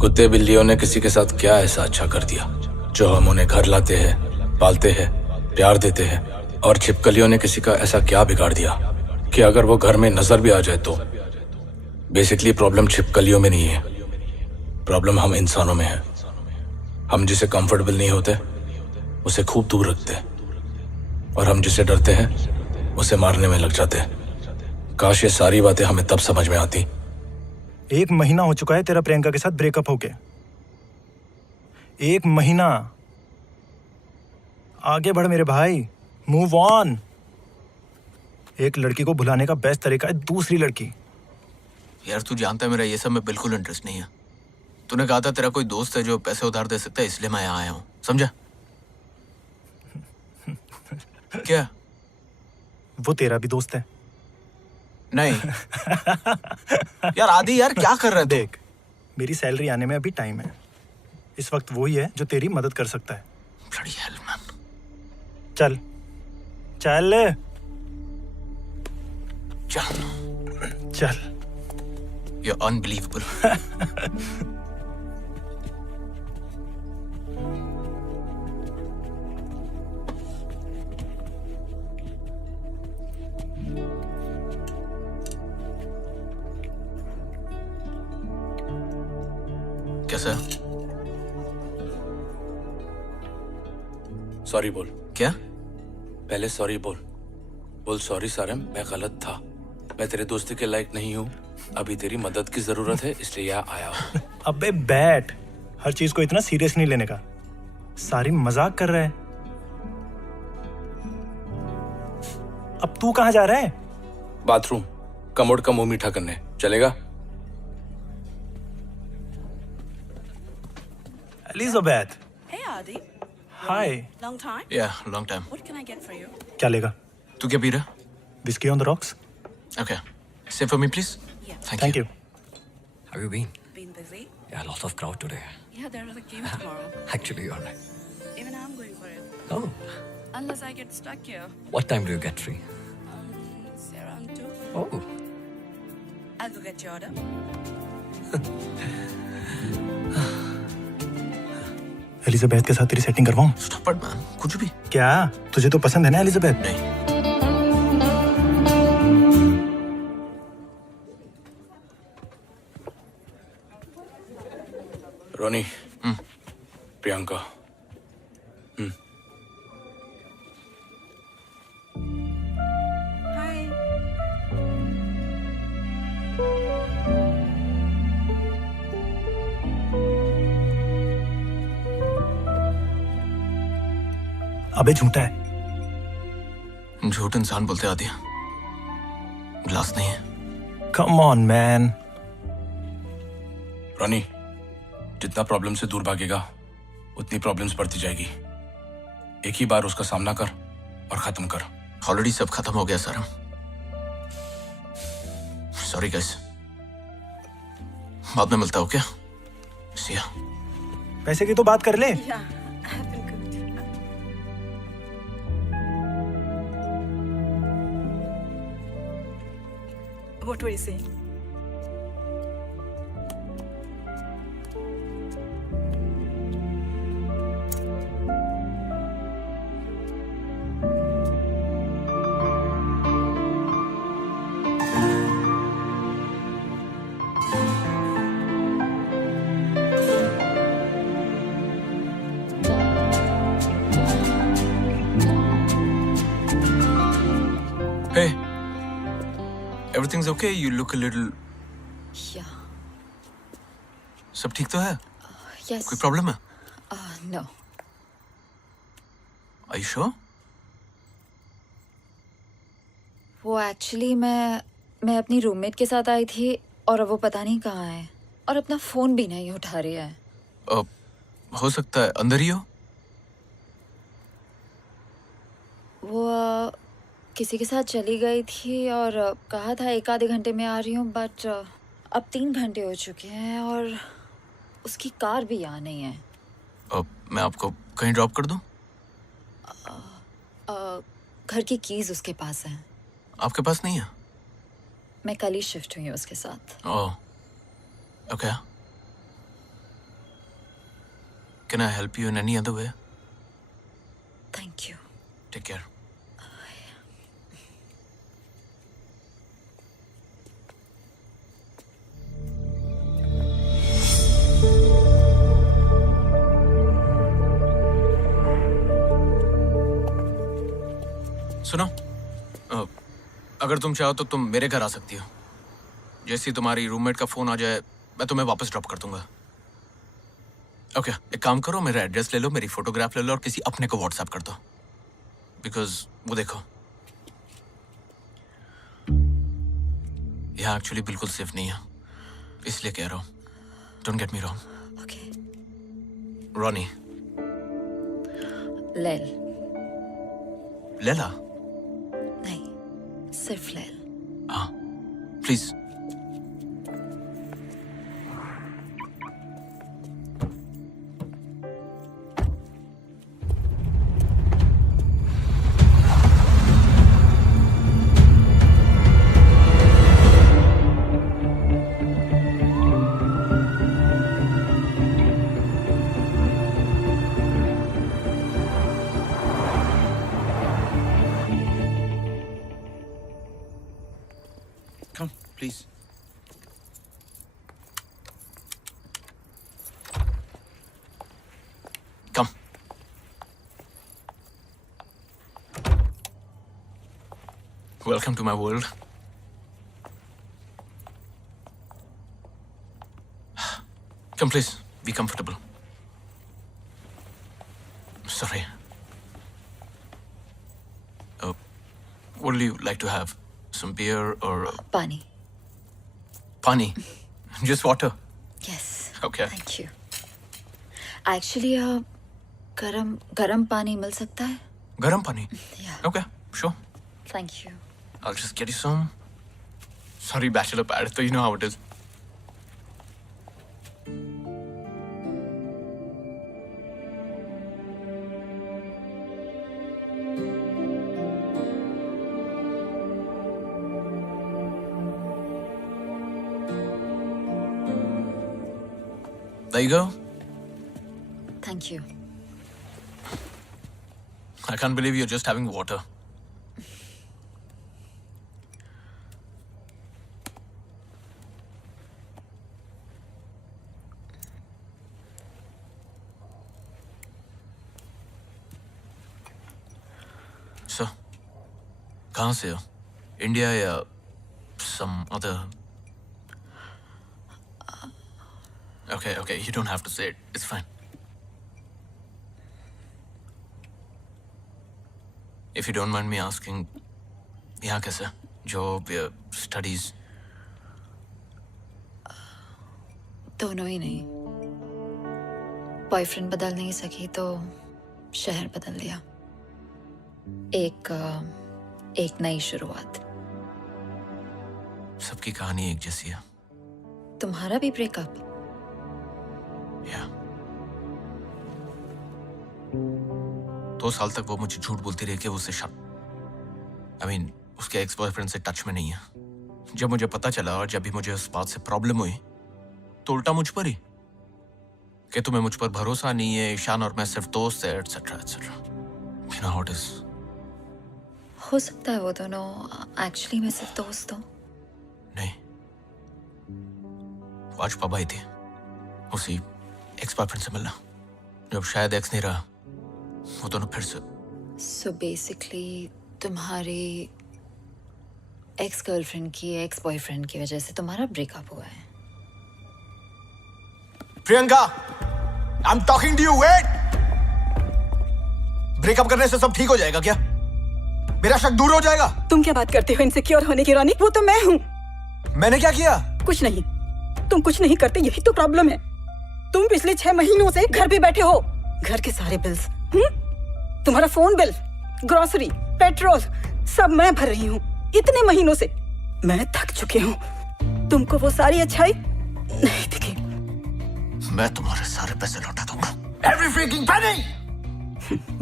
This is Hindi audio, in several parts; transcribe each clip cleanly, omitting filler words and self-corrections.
कुत्ते बिल्लियों ने किसी के साथ क्या ऐसा अच्छा कर दिया जो हम उन्हें घर लाते हैं, पालते हैं, प्यार देते हैं, और छिपकलियों ने किसी का ऐसा क्या बिगाड़ दिया कि अगर वो घर में नजर भी आ जाए तो। बेसिकली प्रॉब्लम छिपकलियों में नहीं है, प्रॉब्लम हम इंसानों में है। हम जिसे कंफर्टेबल नहीं होते उसे खूब दूर रखते हैं, और हम जिसे डरते हैं उसे मारने में लग जाते हैं। काश ये सारी बातें हमें तब समझ में आती। 1 महीना हो चुका है तेरा प्रियंका के साथ ब्रेकअप होके। 1 महीना। आगे बढ़ मेरे भाई, मूव ऑन। एक लड़की को भुलाने का बेस्ट तरीका है दूसरी लड़की। यार तू जानता है मेरा ये सब में बिल्कुल इंटरेस्ट नहीं है। तूने कहा था तेरा कोई दोस्त है जो पैसे उधार दे सकता है, इसलिए मैं यहाँ आया हूँ, समझा? क्या? वो तेरा भी दोस्त है? नहीं। यार आदि, यार क्या कर रहा है तू? देख, मेरी सैलरी आने में अभी टाइम है। इस वक्त वही है जो तेरी मदद कर सकता है। Bloody hell, man. चल चल चल। चल। You're unbelievable. कैसा? सॉरी बोल। क्या? पहले सॉरी बोल। बोल सॉरी सारम, मैं गलत था। मैं तेरे दोस्ती के लायक नहीं हूँ। अभी तेरी मदद की जरूरत है, इसलिए यहाँ आया हूँ। अबे बैठ, हर चीज को इतना सीरियस नहीं लेने का। सारी मजाक कर रहा है। अब तू कहाँ जा रहा है? बाथरूम, कमोड का मुंह मीठा करने। चलेगा? Elizabeth. Hey Adi. Hi. Long time? Yeah, long time. What can I get for you? क्या लेगा? तू क्या पी रहा? Whisky on the rocks. Okay. Save for me, please. Yeah. Thank you. Have you been? Been busy? Yeah, a lot of crowd today. Yeah, there is a game tomorrow. Actually, you're right. Even I'm going for it. Oh, Unless I get stuck here. what time do you get free? Say around 2. Oh, I'll go get your order. Elizabeth के साथ तेरी सेटिंग करवाऊं? Stop it, man. कुछ भी। क्या तुझे तो पसंद है ना एलिजाबेथ? नहीं। रोनी। प्रियंका। Hi. अबे झूठा है। झूठ इंसान बोलते आदि, ग्लास नहीं है। Come on man. रोनी, जितना प्रॉब्लम से दूर भागेगा उतनी प्रॉब्लम्स बढ़ती जाएगी। एक ही बार उसका सामना कर और खत्म कर। ऑलरेडी सब खत्म हो गया सर। सॉरी गाइस, बाद में मिलता हो क्या? सिया। पैसे की तो बात कर ले। Yeah, I've been good. What were you saying? Hey, everything's okay? You look a little. Yeah. सब ठीक तो है? Yes. कोई प्रॉब्लम है? No. Are you sure? वो एक्चुअली मैं अपनी रूममेट के साथ आई थी और अब वो पता नहीं कहाँ है और अपना फोन भी नहीं उठा रही है। हो सकता है अंदर ही हो। वो किसी के साथ चली गई थी और कहा था 1 आधे घंटे में आ रही हूँ, बट अब 3 घंटे हो चुके हैं और उसकी कार भी यहाँ नहीं है। मैं आपको कहीं ड्रॉप कर दूं? घर की कीज उसके पास हैं। आपके पास नहीं है? मैं कल ही शिफ्ट हुई हूँ उसके साथ। Oh, okay. Can I help you in any other way? Thank you. Take care. सुनो, अगर तुम चाहो तो तुम मेरे घर आ सकती हो। जैसे ही तुम्हारी रूममेट का फोन आ जाए मैं तुम्हें वापस ड्रॉप कर दूंगा। ओके, एक काम करो, मेरा एड्रेस ले लो, मेरी फोटोग्राफ ले लो और किसी अपने को व्हाट्सएप कर दो। बिकॉज वो देखो, यहाँ एक्चुअली बिल्कुल सेफ नहीं है, इसलिए कह रहा हूँ। Don't get me wrong. Okay. Ronnie. लेल। लेला। नहीं, सिर्फ लेल। हाँ, please. Come, please. Come. Welcome to my world. Come, please. Be comfortable. Sorry. What do you like to have? Some beer or पानी। pani? Just water. Yes. Okay. Thank you. Actually गरम पानी मिल सकता है? Garam pani. या। Okay, sure. Thank you. I'll just get you some. Sorry, bachelor pad, so you know how it is. There you go. Thank you. I can't believe you're just having water. So, कहाँ से हो? इंडिया या some other? Okay, you don't have to say it. It's fine. If you don't mind me asking, यहाँ कैसे? Job या studies? दोनों ही नहीं। बॉयफ्रेंड बदल नहीं सकी तो शहर बदल दिया। एक नई शुरुआत। सबकी कहानी एक जैसी है। तुम्हारा भी ब्रेकअप? या 2 साल तक वो मुझे झूठ बोलती रही कि वो उससे उसके एक्स बॉयफ्रेंड से टच में नहीं है। जब मुझे पता चला और जब भी मुझे उस बात से प्रॉब्लम हुई तो उल्टा मुझ पर ही कि तुम्हें मुझ पर भरोसा नहीं है, ईशान और मैं सिर्फ दोस्त है, etcetera etcetera. You know how it is. हो सकता है वो दोनों एक्चुअली मैं सिर्फ दोस्त हूँ। नहीं, आज पापा आई थी उसी एक्स बॉयफ्रेंड से मिलना। जब शायद एक्स नहीं रहा वो दोनों फिर से। सो बेसिकली तुम्हारी एक्स गर्लफ्रेंड की एक्स बॉयफ्रेंड की वजह से तुम्हारा ब्रेकअप हुआ है। Priyanka, I am talking to you. Wait. Breakup करने से सब ठीक हो जाएगा क्या? मेरा शक दूर हो जाएगा? तुम क्या बात करते हो इनसिक्योर होने की रोनी? वो तो मैं हूँ। मैंने क्या किया? कुछ नहीं, तुम कुछ नहीं करते, यही तो प्रॉब्लम है। तुम पिछले 6 महीनों से घर पे बैठे हो। घर के सारे बिल्स, तुम्हारा फोन बिल, ग्रोसरी, पेट्रोल सब मैं भर रही हूँ इतने महीनों से। मैं थक चुकी हूँ। तुमको वो सारी अच्छाई नहीं दिखी। मैं तुम्हारे सारे पैसे लौटा दूंगा। Every freaking penny!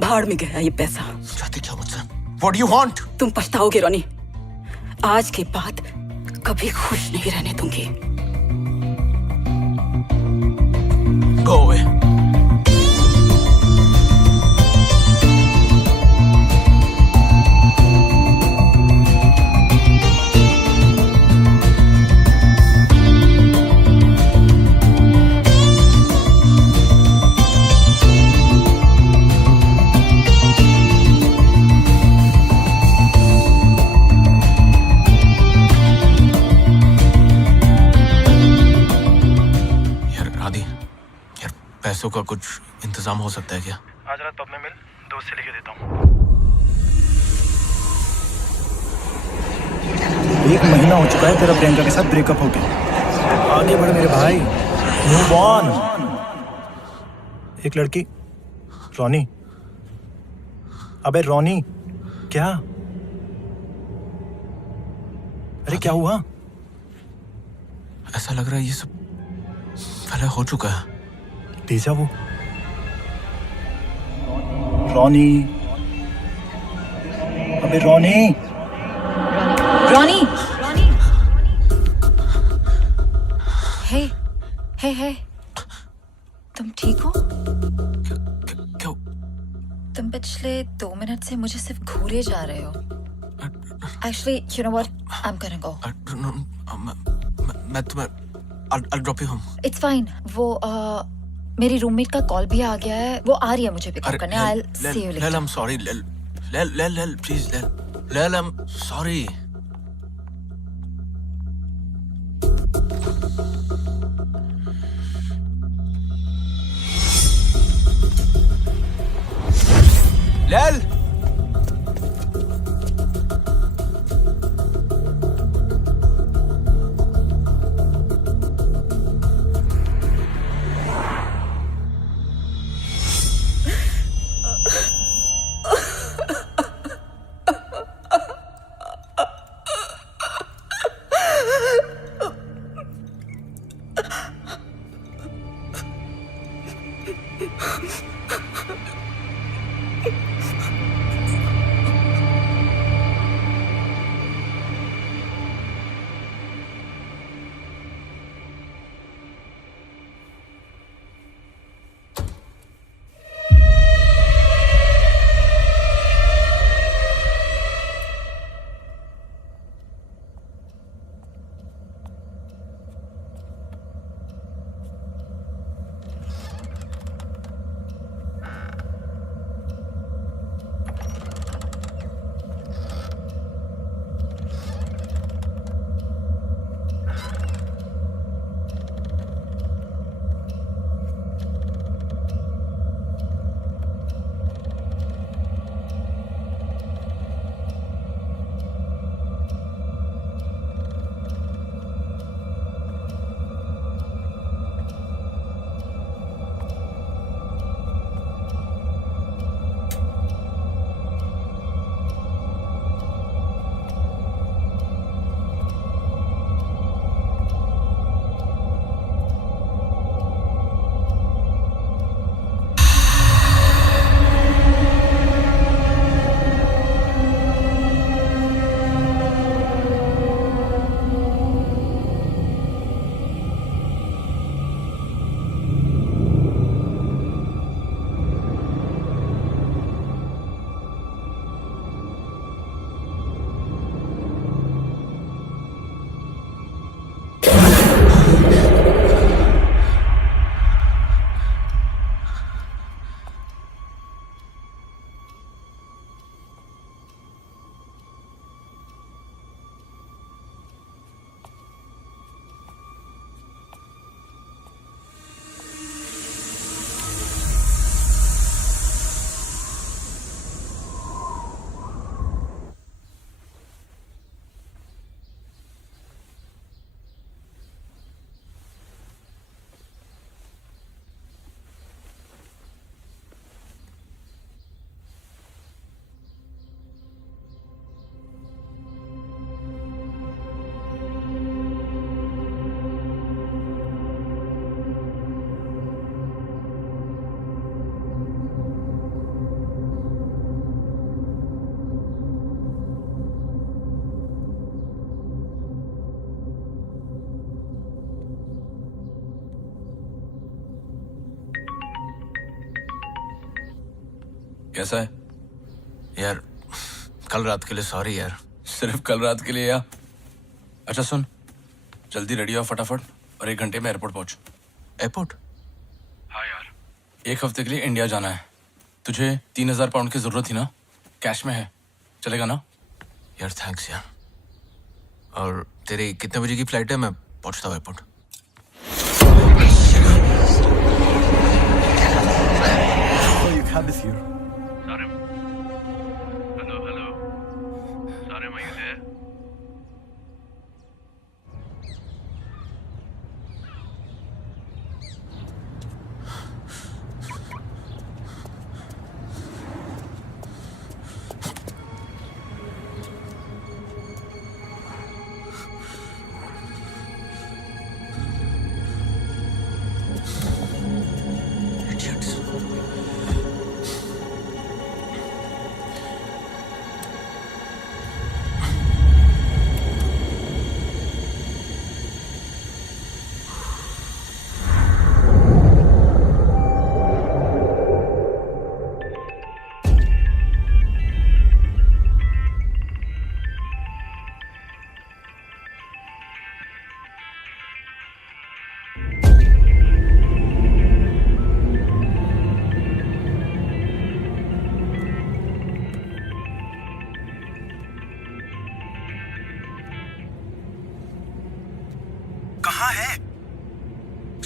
भाड़ में गया ये पैसा। चाहती क्या मुझसे? What do you want? तुम पछताओगे रोनी। आज के बाद कभी खुश नहीं रहने दूंगी। Go away. चांदी यार, पैसों का कुछ इंतजाम हो सकता है क्या? आज रात पब में मिल, दोस्त से लिखे देता हूँ। 1 महीना हो चुका है तेरा प्रियंका के साथ ब्रेकअप हो गया। आगे बढ़ मेरे भाई, मूव ऑन। एक लड़की, रोनी। अबे रोनी, क्या? अरे क्या हुआ? ऐसा लग रहा है ये सब पहले हो चुका है। डेजा वो। रोनी, अबे रोनी। रॉनी, हे हे हे, तुम ठीक हो? क्यों? तुम पिछले 2 मिनट से मुझे सिर्फ घूरे जा रहे हो। Actually, you know what? I'm gonna go. मैं तुम्हें I'll drop you home. It's fine. वो मेरी रूममेट का कॉल भी आ गया है, वो आ रही है मुझे पिकअप करने। I'll see you later. I'm sorry. Lel, please, Lel, I'm sorry. Lel! कैसा है? यार कल रात के लिए सॉरी यार। सिर्फ कल रात के लिए या? अच्छा सुन, जल्दी रेडी हो फटाफट और 1 घंटे में एयरपोर्ट पहुंच। एयरपोर्ट? हाँ यार, 1 हफ्ते के लिए इंडिया जाना है। तुझे 3000 पाउंड की जरूरत थी ना? कैश में है, चलेगा ना? यार थैंक्स यार। और तेरी कितने बजे की फ्लाइट है? मैं पहुंचता हूँ एयरपोर्ट।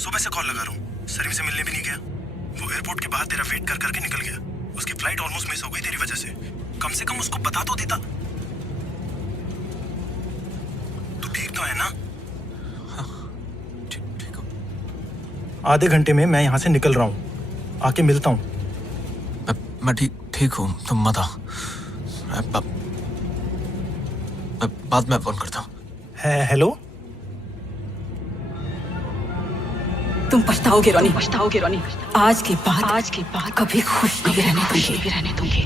सुबह से कॉल लगा रहा हूँ, सरीम से मिलने भी नहीं गया। वो एयरपोर्ट के बाहर तेरा वेट कर करके निकल गया। उसकी फ्लाइट ऑलमोस्ट मिस हो गई तेरी वजह से। कम से कम उसको बता तो देता। तू ठीक तो है ना? ठीक ठीक हो। आधे घंटे में मैं यहाँ से निकल रहा हूँ, आके मिलता हूँ। मैं ठीक हूँ, तुम मत आओ। मैं बाद में फोन करता हूँ। हेलो। तुम पछताओगे रोनी। आज के बाद कभी खुश नहीं रहने दूंगी।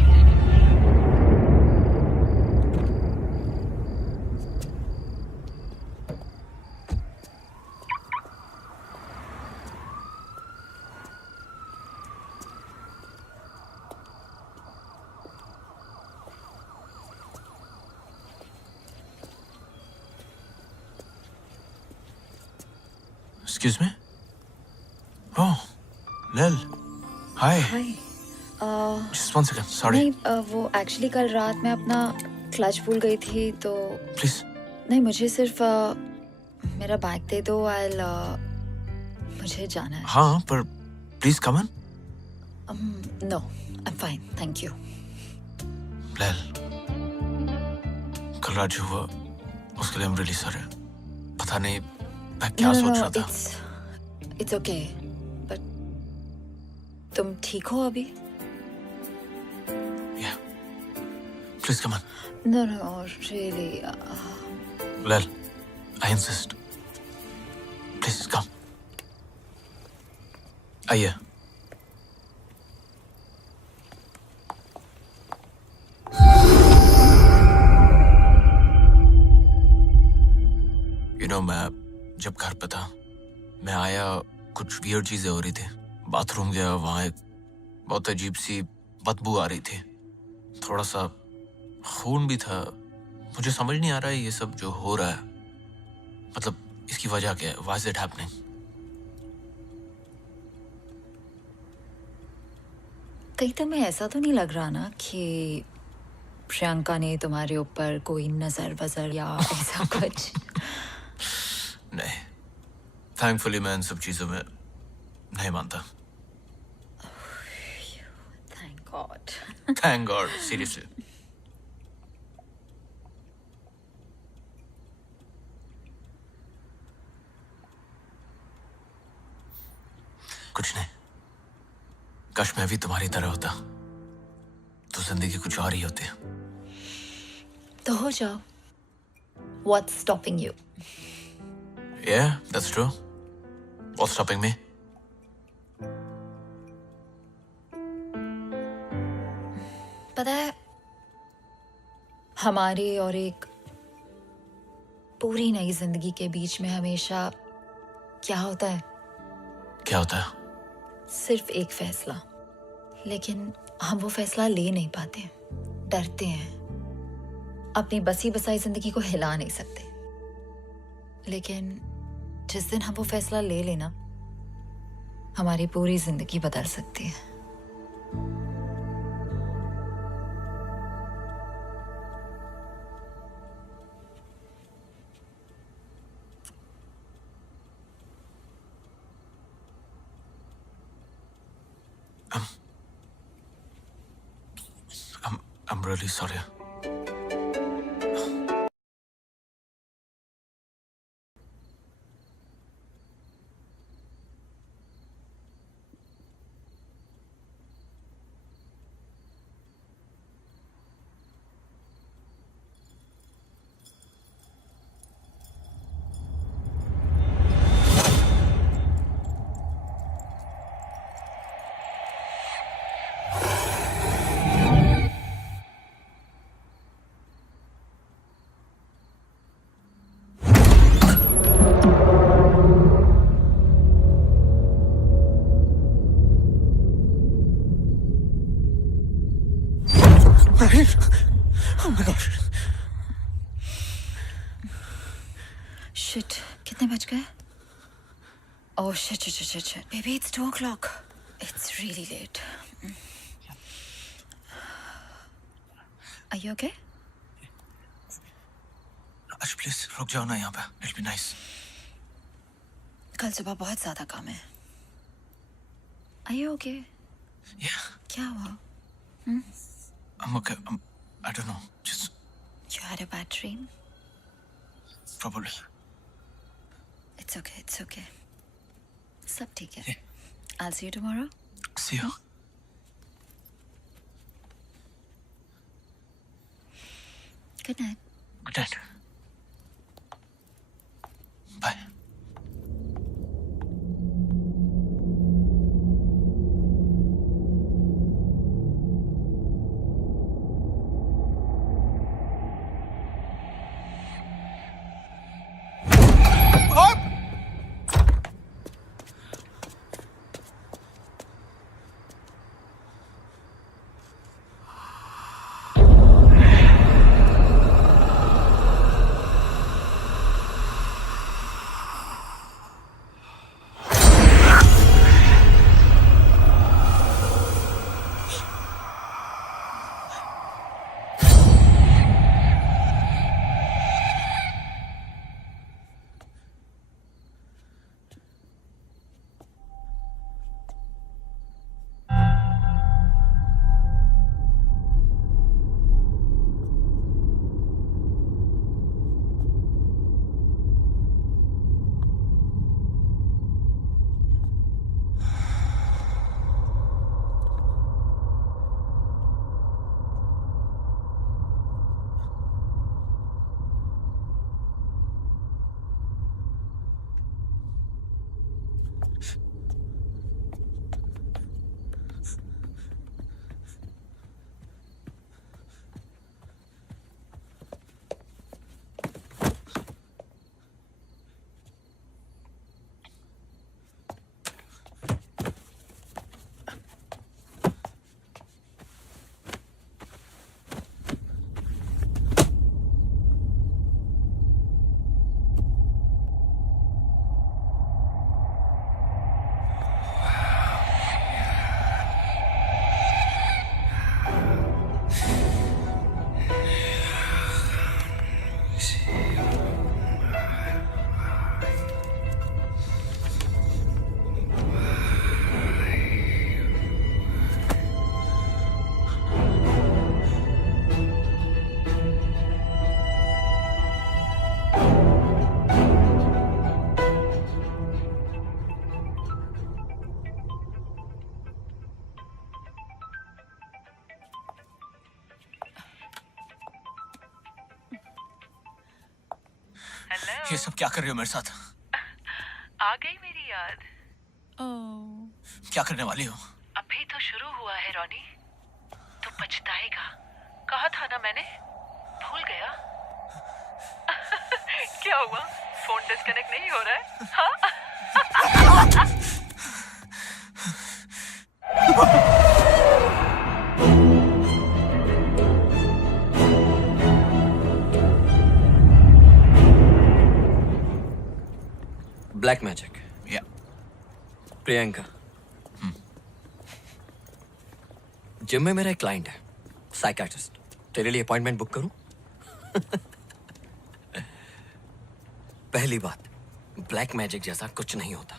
Excuse me? Oh, Lil. Hi. हाय। Just 1 second. Sorry. नहीं, वो एक्चुअली कल रात मैं अपना क्लच भूल गई थी तो Please. नहीं, मुझे सिर्फ मेरा बैग दे दो। मुझे जाना है। हाँ, पर please come in. No, I am fine, thank you. Lil. कल रात जो हुआ, उसके लिए I'm really sorry. पता नहीं मैं क्या सोच रहा था। इट्स ओके, बट तुम ठीक हो अभी? Yeah. Please come in. No really. Lil, I insist. Please come. आइए। मैं जब घर पे था, मैं आया, कुछ वियर्ड चीजें हो रही थी। बाथरूम गया, वहां एक बहुत अजीब सी बदबू आ रही थी, थोड़ा सा खून भी था। मुझे समझ नहीं आ रहा है ये सब जो हो रहा है, मतलब इसकी वजह क्या है? Why is it happening? कहीं तुम्हें ऐसा तो नहीं लग रहा ना कि प्रियंका ने तुम्हारे ऊपर कोई नजर वजर या ऐसा कुछ? नहीं, थैंकफुली मैं इन सब चीजों में नहीं मानता। Thank God. Thank God, seriously. कुछ नहीं, काश मैं भी तुम्हारी तरह होता तो जिंदगी कुछ और ही होती। तो हो जाओ। What's stopping you? Yeah, that's true. What's stopping me? पता है, हमारी और एक पूरी नई जिंदगी के बीच में हमेशा क्या होता है? क्या होता है? सिर्फ एक फैसला, लेकिन हम वो फैसला ले नहीं पाते, डरते हैं, अपनी बसी बसाई जिंदगी को हिला नहीं सकते। लेकिन जिस दिन हम वो फैसला ले लेना, हमारी पूरी जिंदगी बदल सकती है। I'm really sorry. Oh my gosh. Shit, कितने बज गए? Oh shit. Baby, it's 2 o'clock. It's really late. Are you okay? Ash, please रुक जाओ ना यहाँ पे. It'll be nice. कल सुबह बहुत ज्यादा काम है। Are you okay? Yeah, क्या हुआ? I'm okay. I don't know. Just You had a bad dream? probably. It's okay, it's okay. सब ठीक है। I'll see you tomorrow. See you. Good night. Good night. Bye. ये सब क्या कर रही हो मेरे साथ? आ गई मेरी याद। क्या करने वाली हो? अभी तो शुरू हुआ है रॉनी, तो पछताएगा। कहा था ना मैंने, भूल गया? क्या हुआ, फोन डिस्कनेक्ट नहीं हो रहा है? हाँ? Black magic. या प्रियंका, जिम में मेरा एक क्लाइंट है, साइकियाट्रिस्ट। तेरे लिए अपॉइंटमेंट बुक करूं? पहली बात, ब्लैक मैजिक जैसा कुछ नहीं होता।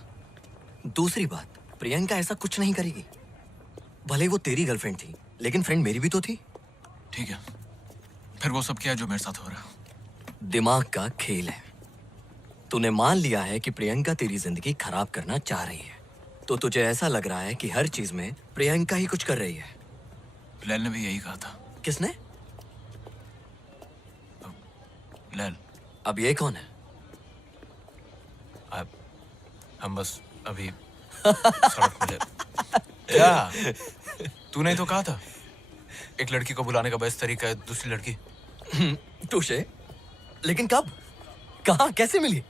दूसरी बात, प्रियंका ऐसा कुछ नहीं करेगी। भले वो तेरी गर्लफ्रेंड थी, लेकिन फ्रेंड मेरी भी तो थी। ठीक है, फिर वो सब क्या है जो मेरे साथ हो रहा है? दिमाग का खेल है। तूने मान लिया है कि प्रियंका तेरी जिंदगी खराब करना चाह रही है, तो तुझे ऐसा लग रहा है कि हर चीज में प्रियंका ही कुछ कर रही है। लैल ने भी यही कहा था। किसने? लैल। अब ये कौन है? हम बस अभी सड़क मिले। क्या? तूने ही तो कहा था एक लड़की को बुलाने का बेस्ट तरीका है दूसरी लड़की। टूशे, लेकिन कब, कहाँ, कैसे मिली?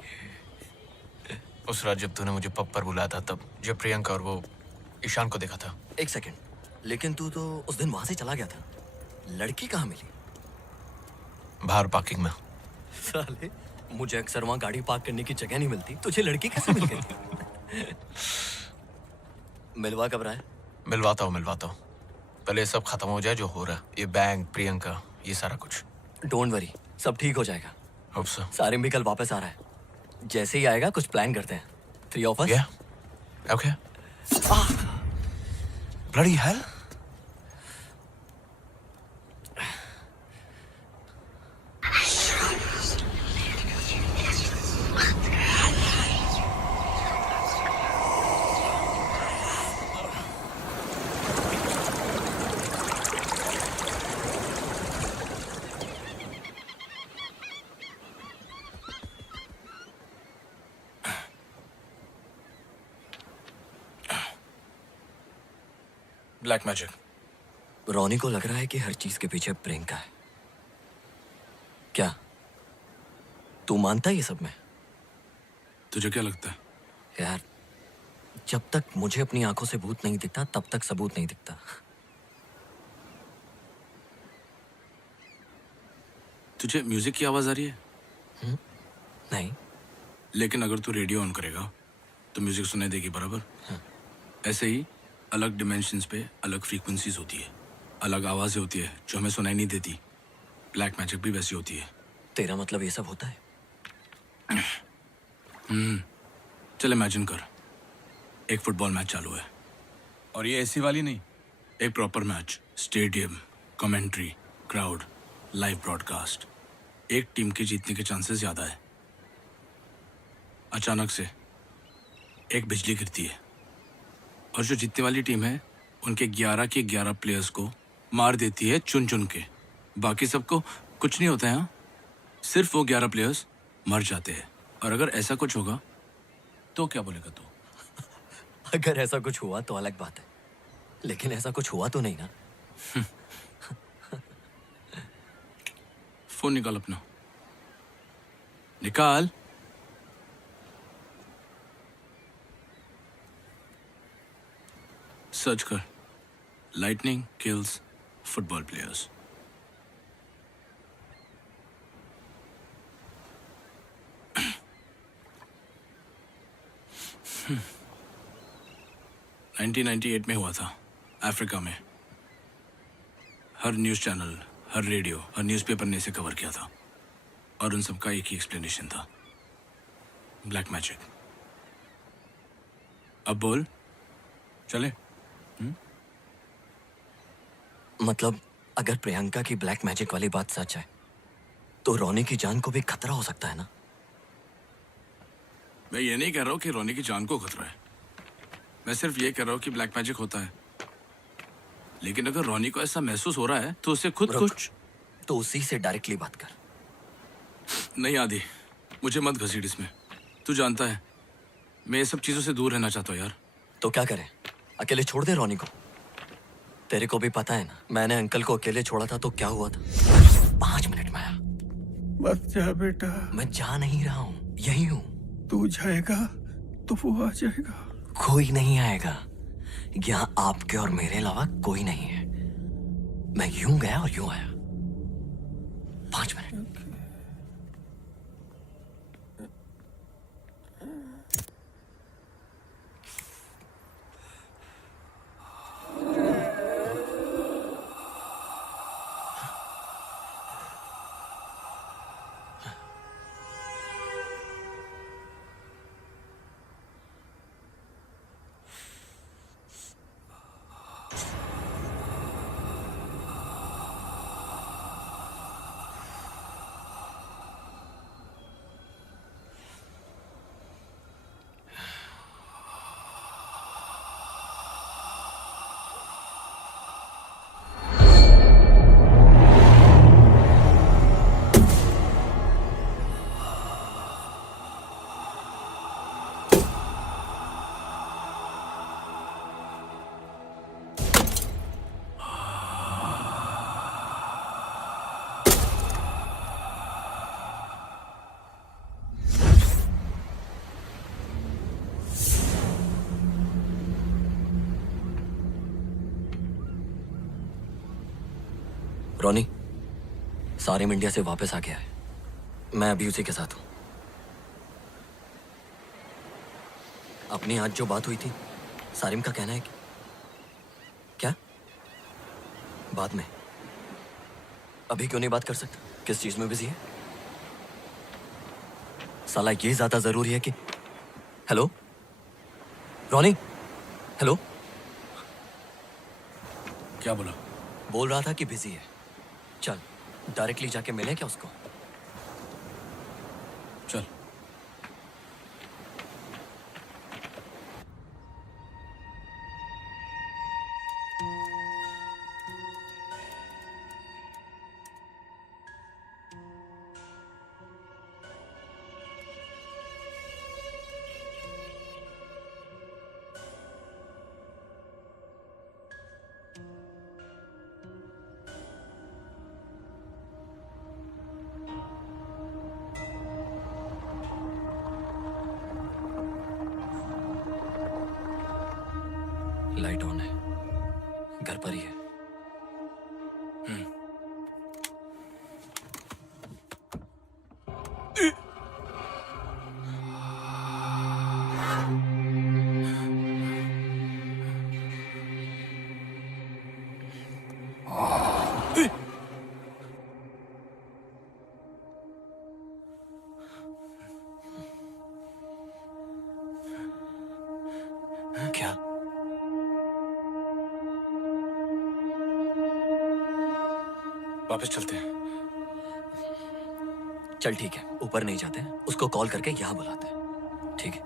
उस रात जब तूने मुझे पब पर बुलाया था, तब जब प्रियंका और वो ईशान को देखा था। एक सेकंड, लेकिन तू तो उस दिन वहां से चला गया था। लड़की कहाँ मिली? बाहर पार्किंग में। साले, मुझे अक्सर वहां गाड़ी पार्क करने की जगह नहीं मिलती, तुझे लड़की कैसे मिल गई? मिलवा कब रहा है? मिलवाता हूँ। पहले ये सब खत्म हो जाए जो हो रहा है, ये बैंक, प्रियंका, ये सारा कुछ। डोंट वरी, सब ठीक हो जाएगा। Hope so. सारिम भी कल वापस आ रहा है। जैसे ही आएगा कुछ प्लान करते हैं। 3 of us? Yeah. Okay. Bloody hell. Black magic. Ronnie को लग रहा है कि हर चीज के पीछे प्रियंका है। क्या तू मानता है ये सब में? तुझे क्या लगता है? यार, जब तक मुझे अपनी आंखों से भूत नहीं दिखता तब तक सबूत नहीं दिखता। तुझे म्यूजिक की आवाज आ रही है? नहीं। लेकिन अगर तू रेडियो ऑन करेगा तो म्यूजिक सुनाई देगी, बराबर? ऐसे ही अलग डिमेंशंस पे अलग फ्रीक्वेंसीज होती है, अलग आवाजें होती है जो हमें सुनाई नहीं देती। ब्लैक मैजिक भी वैसी होती है। तेरा मतलब ये सब होता है? चल इमेजिन कर, एक फुटबॉल मैच चालू है, और ये ऐसी वाली नहीं, एक proper match, stadium, commentary, crowd, live broadcast. एक टीम के जीतने के चांसेस ज़्यादा है। अचानक से एक बिजली गिरती है और जो जीतने वाली टीम है उनके 11 के 11 प्लेयर्स को मार देती है चुन चुन के। बाकी सबको कुछ नहीं होता है, हाँ? सिर्फ वो 11 प्लेयर्स मर जाते हैं। और अगर ऐसा कुछ होगा तो क्या बोलेगा तू? अगर ऐसा कुछ हुआ तो अलग बात है, लेकिन ऐसा कुछ हुआ तो नहीं ना। फोन निकाल अपना, निकाल। सर्च कर, lightning kills football players. Hmm. 1998 में हुआ था, अफ्रीका में। हर न्यूज़ चैनल, हर रेडियो, हर न्यूज़पेपर ने इसे कवर किया था, और उन सबका एक ही एक्सप्लेनेशन था, ब्लैक मैजिक। अब बोल, चले? मतलब अगर प्रियंका की ब्लैक मैजिक वाली बात सच है तो रोनी की जान को भी खतरा हो सकता है ना? मैं ये नहीं कह रहा हूँ कि रोनी की जान को खतरा है, मैं सिर्फ ये कह रहा हूँ कि ब्लैक मैजिक होता है। लेकिन अगर रोनी को ऐसा महसूस हो रहा है तो उसे खुद रुक, कुछ तो उसी से डायरेक्टली बात कर। नहीं आदि, मुझे मत घसीट इसमें। तू जानता है मैं ये सब चीजों से दूर रहना चाहता हूँ यार। तो क्या करें, अकेले छोड़ दे रोनी को? तेरे को भी पता है ना, मैंने अंकल को अकेले छोड़ा था तो क्या हुआ था। 5 मिनट में आया। मत जा बेटा, मैं जा नहीं रहा हूँ, यही हूँ। तू जाएगा तो वो आ जाएगा। कोई नहीं आएगा यहाँ, आपके और मेरे अलावा कोई नहीं है। मैं यूं गया और यूं आया। 5 मिनट। रोनी, सारिम इंडिया से वापस आ गया है। मैं अभी उसी के साथ हूं। अपनी आज जो बात हुई थी, सारिम का कहना है कि क्या बाद में, अभी क्यों नहीं बात कर सकता? किस चीज में बिजी है? साला ये ज्यादा जरूरी है कि हेलो रॉनी, हेलो। क्या बोला? बोल रहा था कि बिजी है। चल डायरेक्टली जाके मिले क्या उसको? चल। लाइट ऑन है, घर पर ही है। क्या? वापस चलते हैं। चल ठीक है, ऊपर नहीं जाते, उसको कॉल करके यहाँ बुलाते हैं। ठीक है।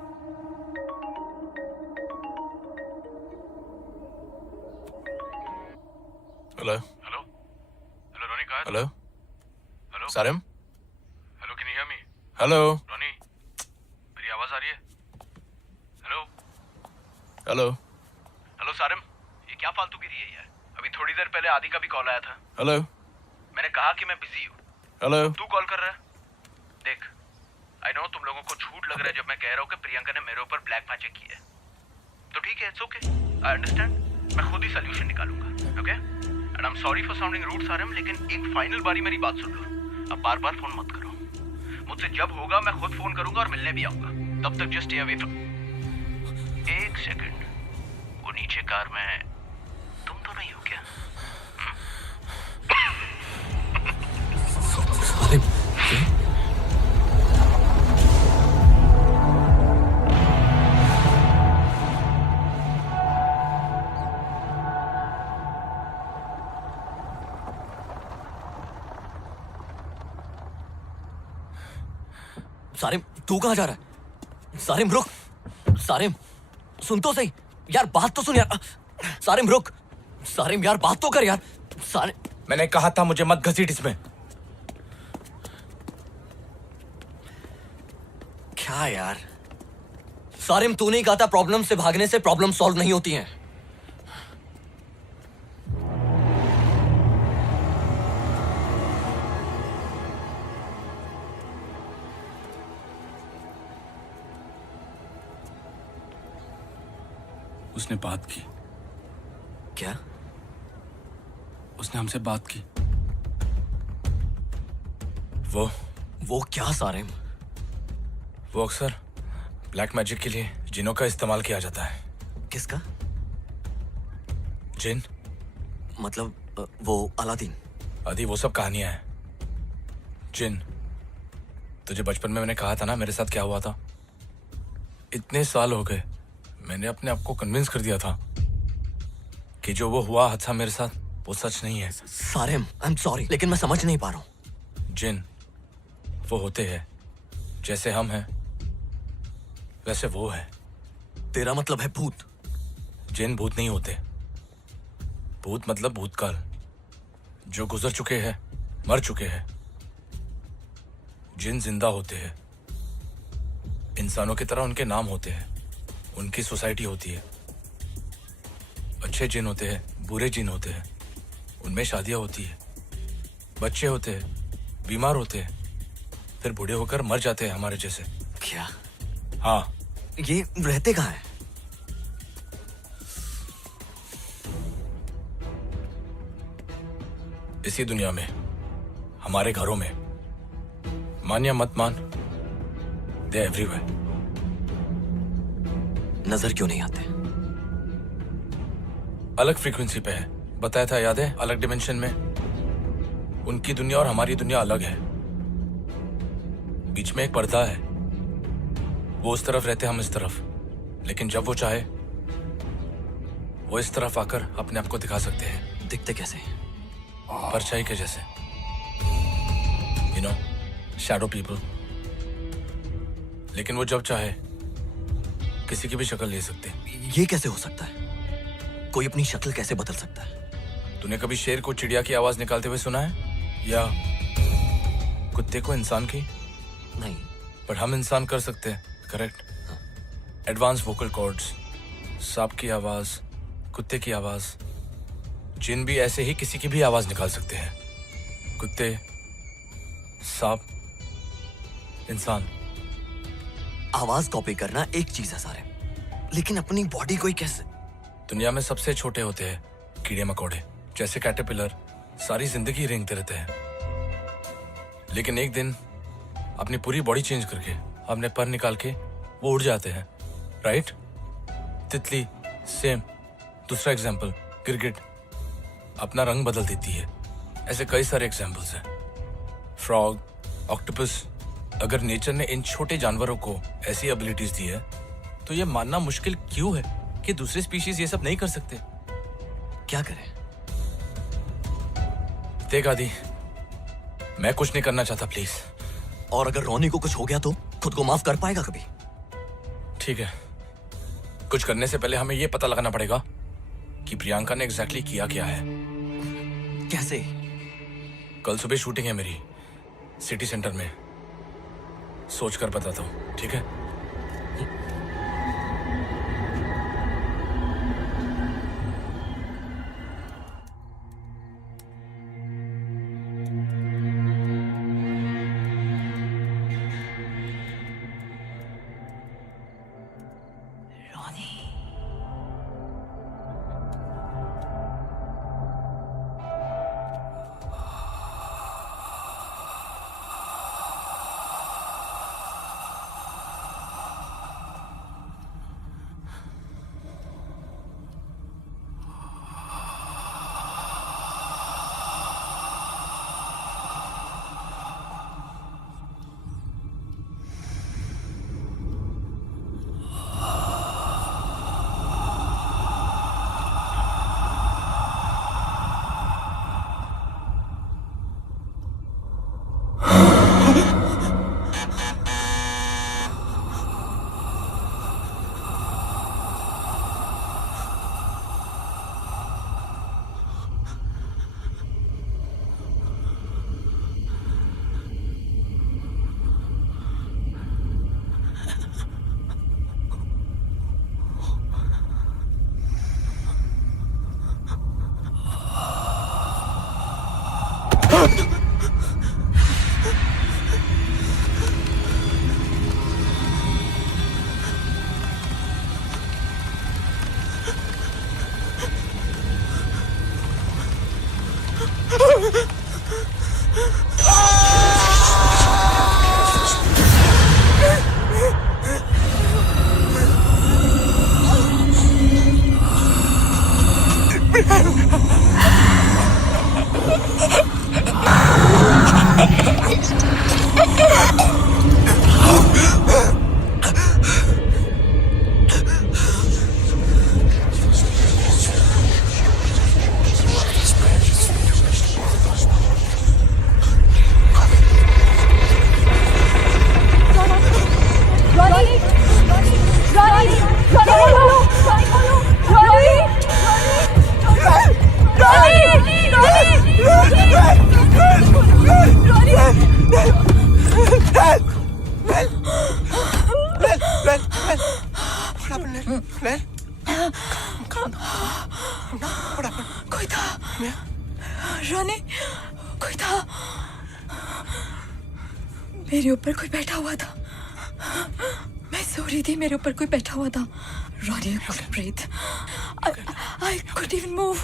हेलो। हेलो हेलो रोनी, कहाँ है? Hello. Hello Sarim. Hello, can you hear me? Hello. Ronnie, मेरी आवाज आ रही है? Hello hello. हेलो सारिम, ये क्या फालतूगिरी है यार? अभी थोड़ी देर पहले आदि का भी कॉल आया था। हेलो। मैंने कहा कि मैं बिजी हूँ, हेलो। तू कॉल कर रहा है। देख, आई नो तुम लोगों को झूठ लग रहा है जब मैं कह रहा हूँ कि प्रियंका ने मेरे ऊपर ब्लैक मैजिक किया है। तो ठीक है, इट्स ओके, आई अंडरस्टैंड। मैं खुद ही सोल्यूशन निकालूंगा, okay? And I am sorry for sounding rude Sarim, लेकिन एक फाइनल बारी मेरी बात सुन लो। अब बार बार फोन मत करो। मुझसे जब होगा मैं खुद फोन करूंगा और मिलने भी आऊंगा। तब तक जस्ट स्टे अवे फ्रॉम। एक सेकंड, वो नीचे कार में है, तुम तो नहीं हो क्या? सारिम, सारिम तू कहाँ जा रहा है? सारिम रुक, सारिम सुन तो सही यार, बात तो सुन यार। सारिम रुक, सारिम यार बात तो कर यार। सारिम, मैंने कहा था मुझे मत घसीट इसमें। क्या यार? सारिम तू नहीं कहा था प्रॉब्लम से भागने से प्रॉब्लम सॉल्व नहीं होती हैं। उसने बात की। क्या? उसने हमसे बात की। वो क्या सारिम? वो अक्सर ब्लैक मैजिक के लिए जिनों का इस्तेमाल किया जाता है। किसका? जिन। मतलब वो अलादीन? आदि वो सब कहानियां हैं। जिन, तुझे बचपन में मैंने कहा था ना मेरे साथ क्या हुआ था। इतने साल हो गए, मैंने अपने आप को कन्विंस कर दिया था कि जो वो हुआ हादसा मेरे साथ वो सच नहीं है। सारिम आई एम सॉरी, लेकिन मैं समझ नहीं पा रहा हूँ। जिन वो होते हैं जैसे हम हैं वैसे वो है। तेरा मतलब है भूत? जिन भूत नहीं होते। भूत मतलब भूतकाल, जो गुजर चुके हैं, मर चुके हैं। जिन जिंदा होते हैं, इंसानों की तरह उनके नाम होते हैं, उनकी सोसाइटी होती है। अच्छे जिन होते हैं, बुरे जिन होते हैं, उनमें शादियां होती है, बच्चे होते हैं, बीमार होते हैं, फिर बूढ़े होकर मर जाते हैं हमारे जैसे। क्या? हाँ। ये रहते कहाँ हैं? इसी दुनिया में, हमारे घरों में। मान या मत मान, दे एवरीवेयर। नजर क्यों नहीं आते? अलग फ्रीक्वेंसी पे है, बताया था याद है? अलग डिमेंशन में। उनकी दुनिया और हमारी दुनिया अलग है। बीच में एक पर्दा है, वो उस तरफ रहते हम इस तरफ, लेकिन जब वो चाहे वो इस तरफ आकर अपने आप को दिखा सकते हैं, दिखते कैसे? परछाई के जैसे, यू नो, शैडो पीपल। लेकिन वो जब चाहे किसी की भी शक्ल ले सकते हैं। ये कैसे हो सकता है? कोई अपनी शक्ल कैसे बदल सकता है? तूने कभी शेर को चिड़िया की आवाज निकालते हुए सुना है, या कुत्ते को इंसान की? नहीं। पर हम इंसान कर सकते हैं, करेक्ट? एडवांस वोकल कॉर्ड्स, सांप की आवाज, कुत्ते की आवाज, जिन भी ऐसे ही किसी की भी आवाज निकाल सकते हैं। कुत्ते, सांप, इंसान। आवाज कॉपी करना एक चीज है सारे, लेकिन अपनी बॉडी को ही कैसे? दुनिया में सबसे छोटे होते हैं कीड़े मकोड़े, जैसे कैटरपिलर, सारी जिंदगी रेंगते रहते हैं। लेकिन एक दिन अपनी पूरी बॉडी चेंज करके अपने पर निकाल के वो उड़ जाते हैं, राइट? तितली सेम। दूसरा एग्जाम्पल, गिरगिट अपना रंग बदल देती है। ऐसे कई सारे एग्जाम्पल्स हैं। Frog, octopus. अगर नेचर ने इन छोटे जानवरों को ऐसी एबिलिटीज दी है, तो ये मानना मुश्किल क्यों है कि दूसरे स्पीशीज ये सब नहीं कर सकते? क्या करें? देख आदि, मैं कुछ नहीं करना चाहता, प्लीज। और अगर रोनी को कुछ हो गया तो खुद को माफ कर पाएगा कभी? ठीक है, कुछ करने से पहले हमें ये पता लगाना पड़ेगा कि प्रियंका ने एग्जैक्टली किया क्या है। कैसे? कल सुबह शूटिंग है मेरी, सिटी सेंटर में। सोचकर बताता हूँ, ठीक है? कोई था रानी, कोई था मेरे ऊपर, कोई बैठा हुआ था। मैं सो रही थी, मेरे ऊपर कोई बैठा हुआ था। रानी, I couldn't breathe. I couldn't even move.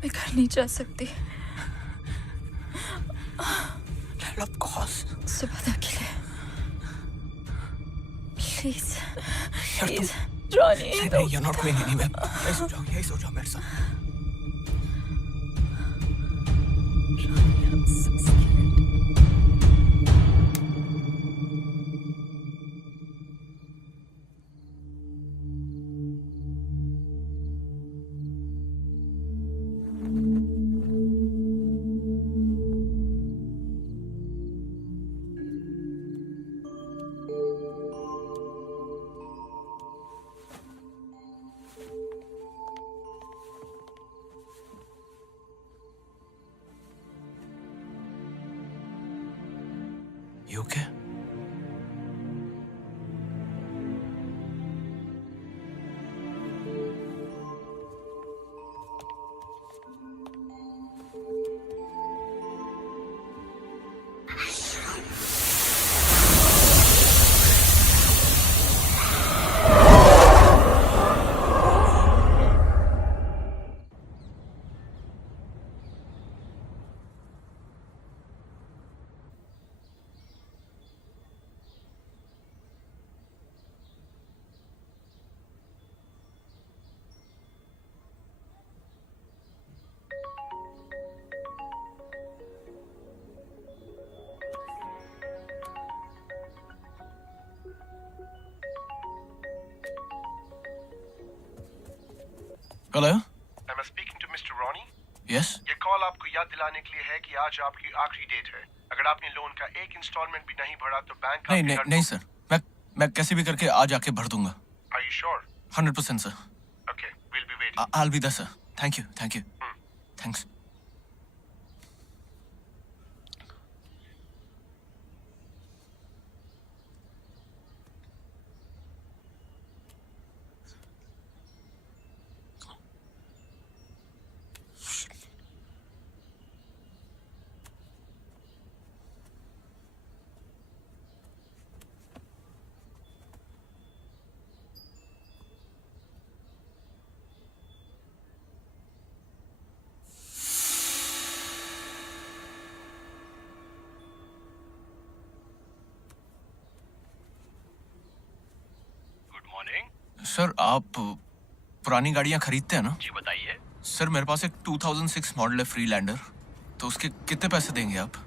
मैं घर नहीं जा सकती। Of course. सुबह तक के लिए प्लीज यार प्लीज रानी, नहीं, you're not going anywhere. यही सो जाओ मेरे साथ। I'm so scared. you okay? Hello? Am I speaking to Mr. Ronnie? Yes? ये कॉल आपको याद दिलाने के लिए है कि आज आपकी आखिरी डेट है। अगर आपने लोन का एक इंस्टॉलमेंट भी नहीं भरा तो बैंक नहीं नहीं नहीं सर, मैं कैसे भी करके आज आके भर दूंगा। Are you sure? 100% sir. Okay, we'll be waiting. I'll be there sir। Thank you thanks. Good morning. Sir आप पुरानी गाड़ियां खरीदते हैं ना? जी बताइए। सर मेरे पास एक 2006 मॉडल है फ्रीलैंडर, तो उसके कितने पैसे देंगे आप?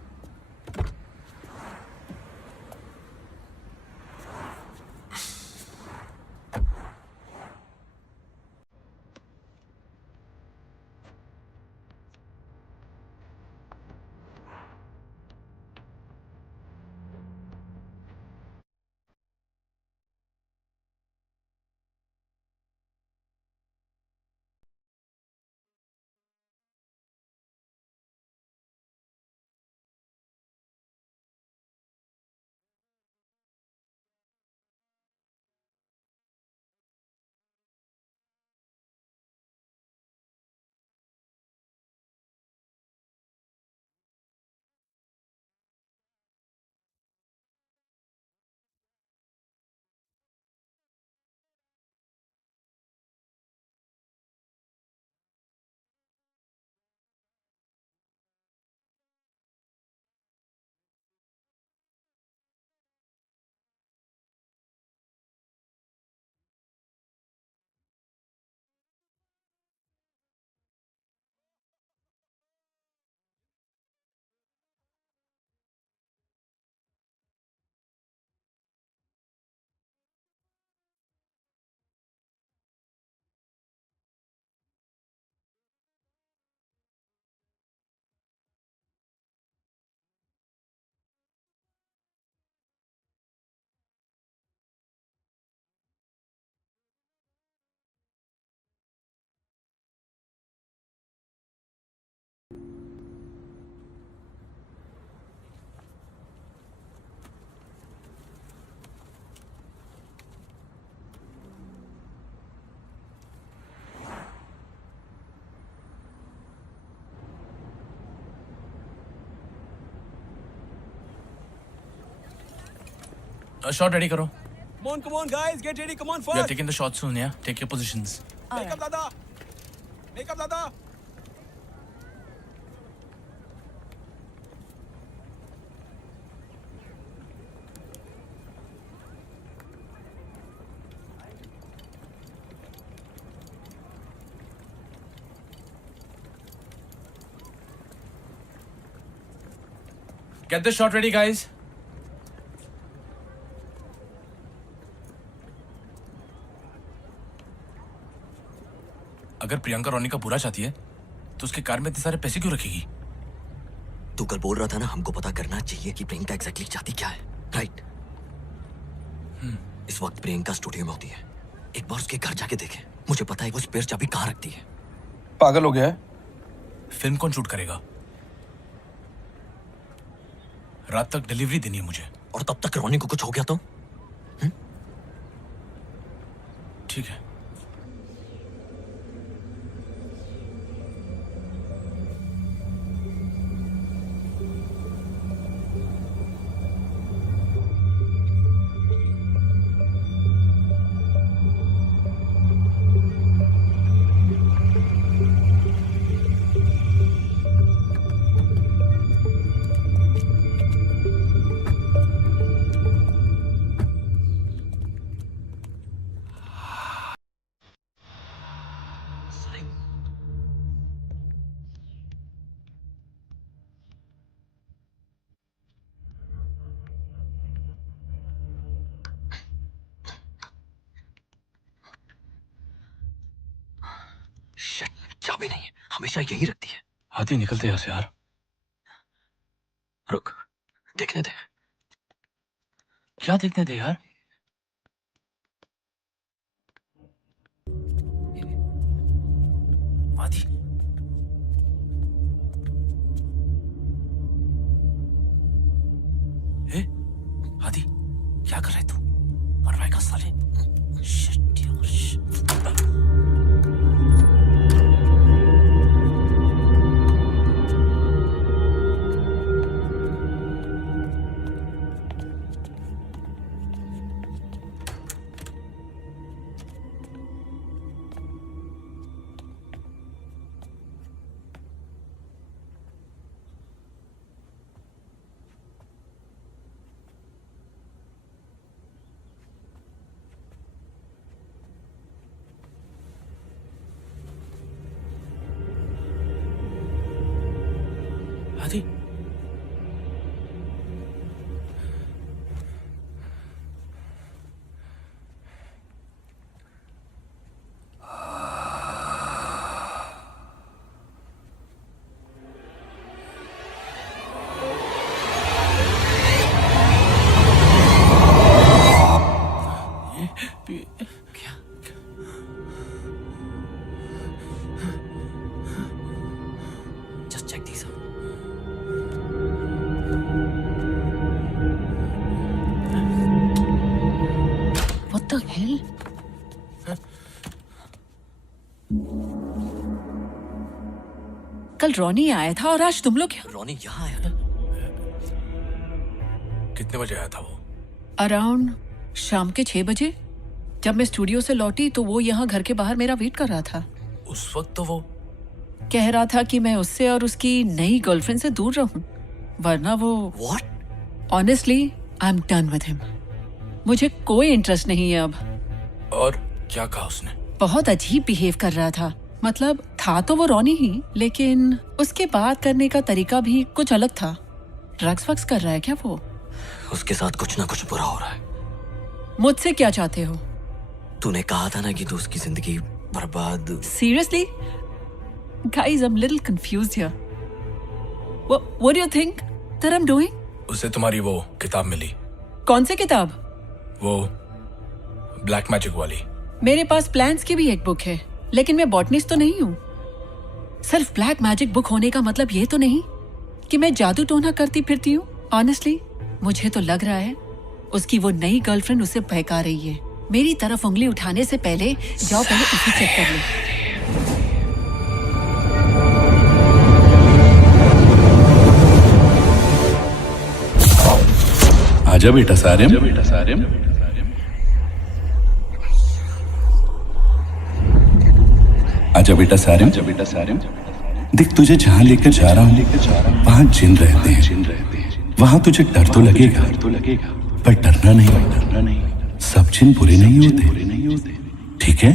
शॉट रेडी करो। Come on, guys, get ready. Come on, We are fast. taking the shot soon, yeah? Take your positions. Make up, Dada. Make up, Dada. Get the shot ready, guys. अगर प्रियंका रोनी का बुरा चाहती है तो उसके कार में इतने सारे पैसे क्यों रखेगी? तू कल बोल रहा था ना, हमको पता करना चाहिए कि प्रियंका एग्जैक्टली चाहती क्या है, राइट? इस वक्त प्रियंका स्टूडियो में होती है। एक बार उसके घर जाके देखे, मुझे पता है वो स्पेयर चाबी कहाँ रखती है। पागल हो गया है? फिल्म कौन शूट करेगा? रात तक डिलीवरी देनी है मुझे। और तब तक रोनी को कुछ हो गया तो? ठीक है। शिट, चाबी नहीं है, हमेशा यही रखती है। आदि निकलते यहाँ से यार। रुक, देखने दे। क्या देखने दे यार? आदि आदि क्या कर रहा है तू? मरवाएगा साले। शिट यार, शिट। आदि Just check these out. What the hell? कल रॉनी आया था और आज तुम लोग यहाँ? रोनी यहाँ आया था? कितने बजे आया था वो? अराउंड शाम के 6 बजे। जब मैं स्टूडियो से लौटी तो वो यहाँ घर के बाहर मेरा वेट कर रहा था। उस वक्त तो वो कह रहा था कि मैं उससे और उसकी नई गर्लफ्रेंड से दूर रहूं, वरना वो What? Honestly I am done with him. मुझे कोई इंटरेस्ट नहीं है अब। और क्या कहा उसने? बहुत अजीब बिहेव कर रहा था। मतलब था तो वो रॉनी ही, लेकिन उसके बात करने का तरीका भी कुछ अलग था। ड्रग्स वग्स कर रहा है क्या वो? उसके साथ कुछ ना कुछ बुरा हो रहा है। मुझसे क्या चाहते हो? तूने कहा था ना कि तू उसकी जिंदगी बर्बाद। Seriously? Guys, I'm a little confused here. What do you think that I'm doing? उसे तुम्हारी वो किताब मिली, कौन सी किताब? वो ब्लैक मैजिक वाली। मेरे पास प्लान्स की भी एक बुक है, लेकिन मैं बॉटनिस्ट तो नहीं हूँ। सिर्फ ब्लैक मैजिक बुक होने का मतलब ये तो नहीं कि मैं जादू टोना करती फिरती हूँ। ऑनेस्टली मुझे तो लग रहा है उसकी वो नई गर्लफ्रेंड उसे बहका रही है। मेरी तरफ उंगली उठाने से पहले जाओ पहले उसे चेक कर लो। आजा बेटा सारिम। आजा बेटा सारिम। देख तुझे जहाँ लेकर जा रहा हूँ वहाँ जिन रहते हैं। वहाँ तुझे डर तो लगेगा पर डरना नहीं। सब जिन बुरे नहीं होते, ठीक है?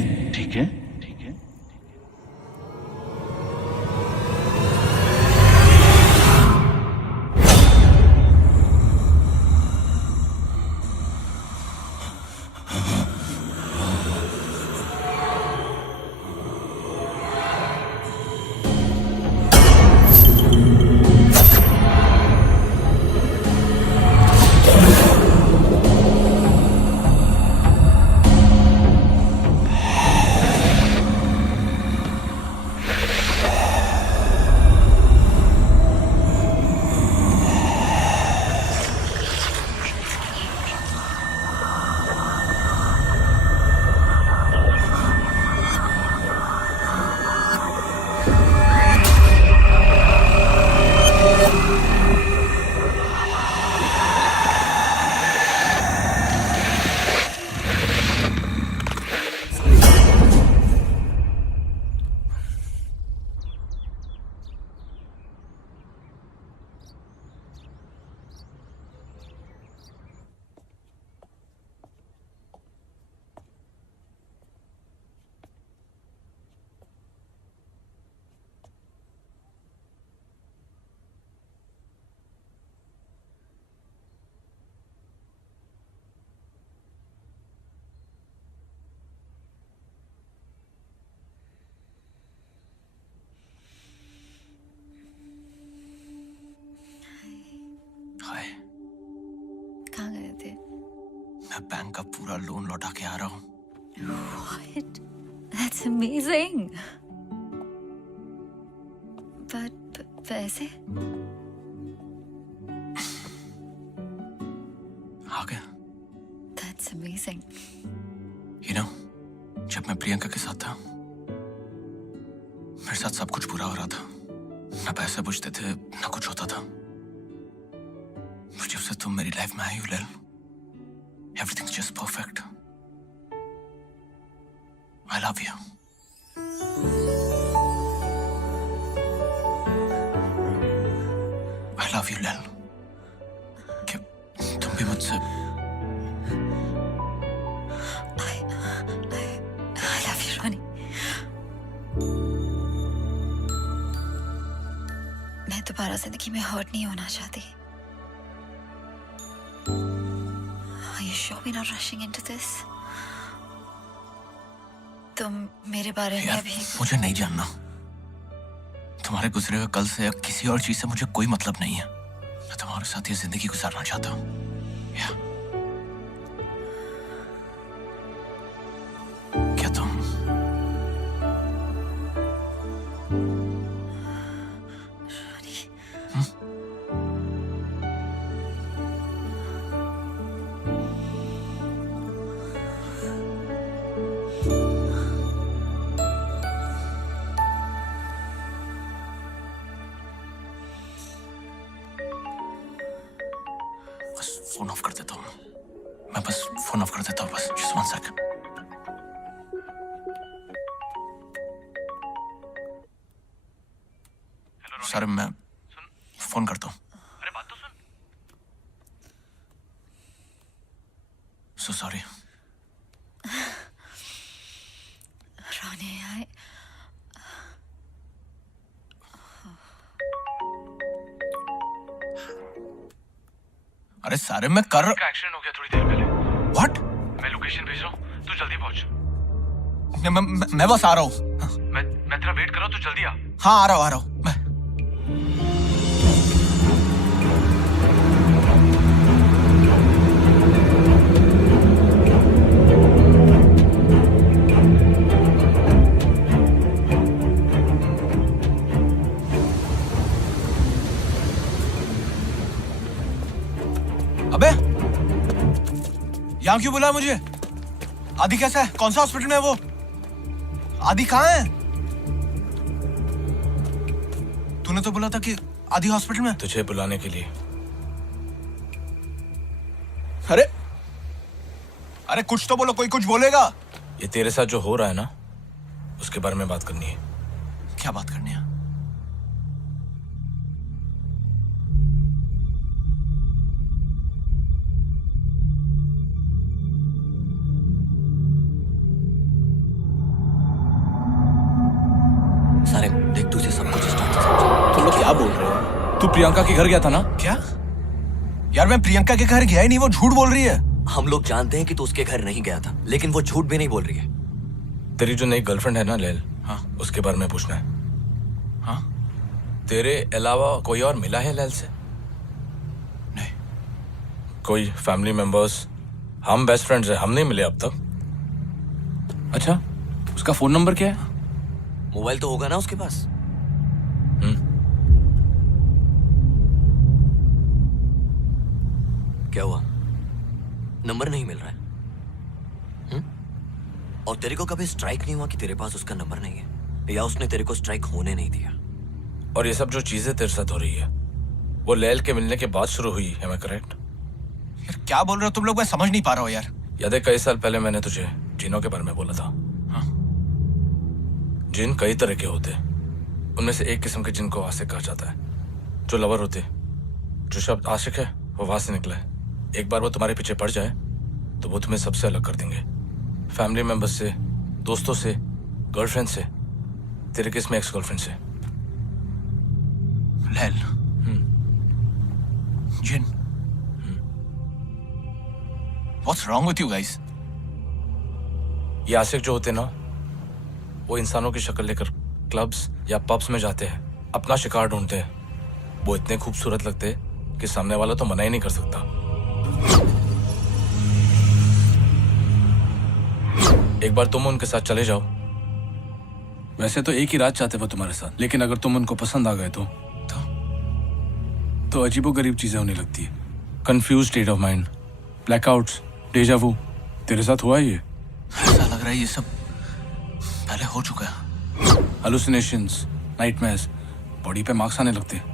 मैं बैंक का पूरा लोन लौटा के आ रहा हूँ। What? That's amazing. But पैसे? आ गया। That's amazing. You know, जब मैं प्रियंका के साथ था, मेरे साथ सब कुछ बुरा हो रहा था। ना पैसे बचते थे, ना कुछ होता था। जब से तुम मेरी लाइफ में आई हो लैल, everything's just perfect. I love you. I love you, लैल। क्या तुम भी मुझसे I love you, Ronnie. मैं दोबारा जिंदगी में हर्ट नहीं होना चाहती। Are you sure we're not rushing into this? तुम मेरे बारे में यार, भी मुझे नहीं जानना। तुम्हारे गुजरे हुए कल से या किसी और चीज से मुझे कोई मतलब नहीं है। मैं तुम्हारे साथ ये जिंदगी गुजारना चाहता हूँ। क्या तुम बस फोन ऑफ कर देता हूँ। मैं बस फोन ऑफ कर देता हूँ। बस just 1 second. सर मैं फोन करता हूँ। अरे बात तो सुन। So sorry. Ronnie, अरे सारे मैं कर का एक्सीडेंट हो गया थोड़ी देर पहले। What? मैं लोकेशन भेज रहा हूँ, तू जल्दी पहुंच। मैं बस आ रहा हूँ। मैं तेरा वेट कर रहा हूँ, तू जल्दी आ। हाँ, आ रहा हूँ मैं। अबे यहाँ क्यों बुलाया मुझे? आदि कैसा है? कौन सा हॉस्पिटल में है वो? आदि कहाँ है? तूने तो बोला था कि आदि हॉस्पिटल में। तुझे बुलाने के लिए। अरे अरे कुछ तो बोलो, कोई कुछ बोलेगा। ये तेरे साथ जो हो रहा है ना, उसके बारे में बात करनी है। क्या बात करनी है? सारे देख, तुझे सब कुछ स्टार्ट से समझा। तुम लोग क्या बोल रहे हो? तू प्रियंका के घर गया था ना? क्या? यार मैं प्रियंका के घर गया ही नहीं, वो झूठ बोल रही है। हम लोग जानते हैं कि तू उसके घर नहीं गया था, लेकिन वो झूठ भी नहीं बोल रही है। तेरी जो नई गर्लफ्रेंड है ना लैल, हाँ उसके बारे में पूछना है। हाँ तेरे अलावा कोई और मिला है लैल से? नहीं। कोई फैमिली मेंबर्स? हम बेस्ट फ्रेंड्स हैं, हम नहीं मिले अब तक। अच्छा, उसका फोन नंबर क्या है? मोबाइल तो होगा ना उसके पास। क्या हुआ? नंबर नहीं मिल रहा है? और तेरे को कभी स्ट्राइक नहीं हुआ कि तेरे पास उसका नंबर नहीं है, या उसने तेरे को स्ट्राइक होने नहीं दिया? और ये सब जो चीजें तेरे साथ हो रही है, वो लैल के मिलने के बाद शुरू हुई है, मैं करेक्ट? यार क्या बोल रहे हो तुम लोग? मैं समझ नहीं पा रहा हूँ यार। याद है कई साल पहले मैंने तुझे जिनों के बारे में बोला था? हाँ। जिन कई तरह के होते, उनमें से एक किस्म के जिन को आशिक कहा जाता है, जो लवर होते। जो शब्द आशिक है वो वहां से निकला है। एक बार वो तुम्हारे पीछे पड़ जाए तो वो तुम्हें सबसे अलग कर देंगे, फैमिली मेंबर्स से, दोस्तों से, गर्लफ्रेंड से, तेरे केस में एक्स गर्लफ्रेंड से। लैल, जिन, What's wrong with you guys? ये आशिक जो होते ना, वो इंसानों की शक्ल लेकर क्लब्स या पब्स में जाते हैं, अपना शिकार ढूंढते हैं। वो इतने खूबसूरत लगते हैं कि सामने वाला तो मना ही नहीं कर सकता। एक बार तुम उनके साथ चले जाओ। वैसे तो एक ही रात चाहते वो तुम्हारे साथ, लेकिन अगर तुम उनको पसंद आ गए तो अजीबोगरीब चीजें होने लगती है। Confuse state of mind, blackouts, deja vu. तेरे साथ हुआ है ये? ऐसा लग रहा है ये सब पहले हो चुका है। हेलुसिनेशंस, नाइटमेयर्स, बॉडी पे मार्क्स आने लगते हैं।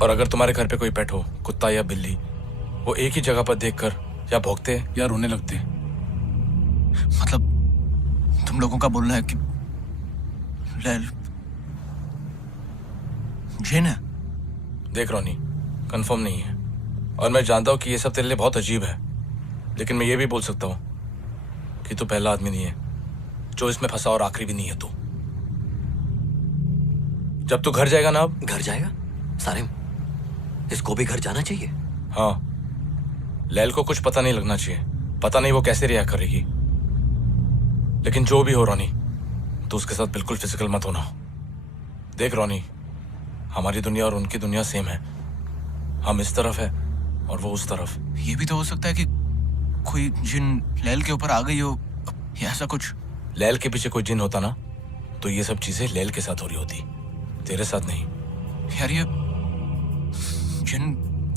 और अगर तुम्हारे घर पे कोई पेट हो, कुत्ता या बिल्ली, वो एक ही जगह पर देखकर या भौंकते या रोने लगते। मतलब तुम लोगों का बोलना है कि लैल जिन है? देख रोनी, कंफर्म नहीं है और मैं जानता हूँ कि ये सब तेरे लिए बहुत अजीब है, लेकिन मैं ये भी बोल सकता हूँ कि तू पहला आदमी नहीं है जो इसमें फंसा और आखिरी भी नहीं है तू। जब तू घर जाएगा ना, अब घर जाएगा? सारिम, इसको भी घर जाना चाहिए। हाँ, लैल को कुछ पता नहीं लगना चाहिए। पता नहीं वो कैसे रिएक्ट करेगी, लेकिन जो भी हो रोनी, तो उसके साथ बिल्कुल फिजिकल मत होना। देख रोनी, हमारी दुनिया और उनकी दुनिया सेम है। हम इस तरफ है और वो उस तरफ। ये भी तो हो सकता है कि कोई जिन लैल के ऊपर आ गई हो या ऐसा कुछ। लैल के पीछे कोई जिन होता ना, तो ये सब चीजें लैल के साथ हो रही होती, तेरे साथ नहीं। यार ये जिन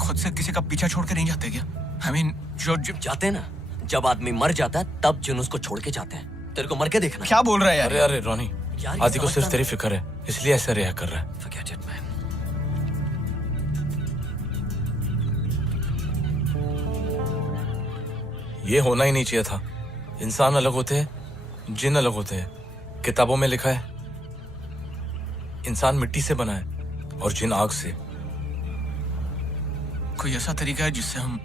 खुद से किसी का पीछा छोड़ के नहीं जाते क्या? I mean, जो जाते हैं ना, जब आदमी मर जाता है तब जिन उसको छोड़ के जाते हैं। तेरे को मर के देखना। क्या बोल रहा है यार? अरे अरे रोनी, आदि को सिर्फ तेरी फिक्र है, इसलिए ऐसा रिएक्ट कर रहा है। Forget it, man. ये होना ही नहीं चाहिए था। इंसान अलग होते हैं, जिन अलग होते हैं। किताबों में लिखा है इंसान मिट्टी से बना है और जिन आग से। कोई ऐसा तरीका है जिससे हम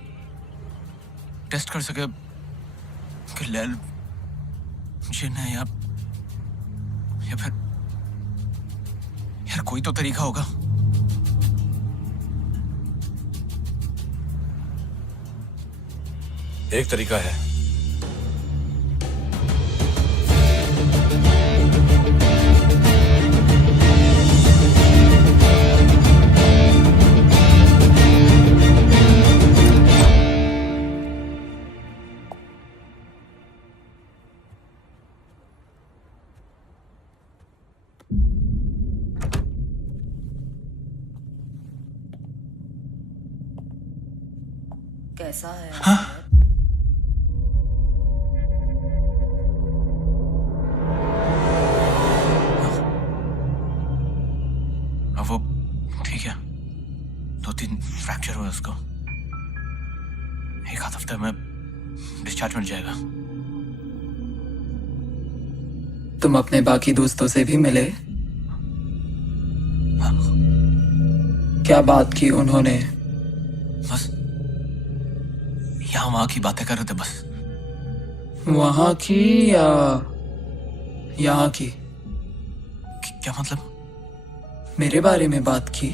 टेस्ट कर सके कि लैल जिन है या फिर यार कोई तो तरीका होगा। एक तरीका है। कैसा है? अब वो ठीक है, 2-3 फ्रैक्चर हुआ उसको। एक आध हफ्ते में डिस्चार्ज मिल जाएगा। तुम अपने बाकी दोस्तों से भी मिले? क्या बात की उन्होंने? बस यहाँ वहां की बातें कर रहे थे बस। वहां की या यहाँ की? क्या मतलब? मेरे बारे में बात की?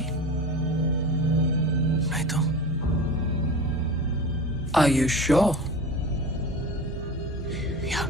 नहीं तो। Are you sure? या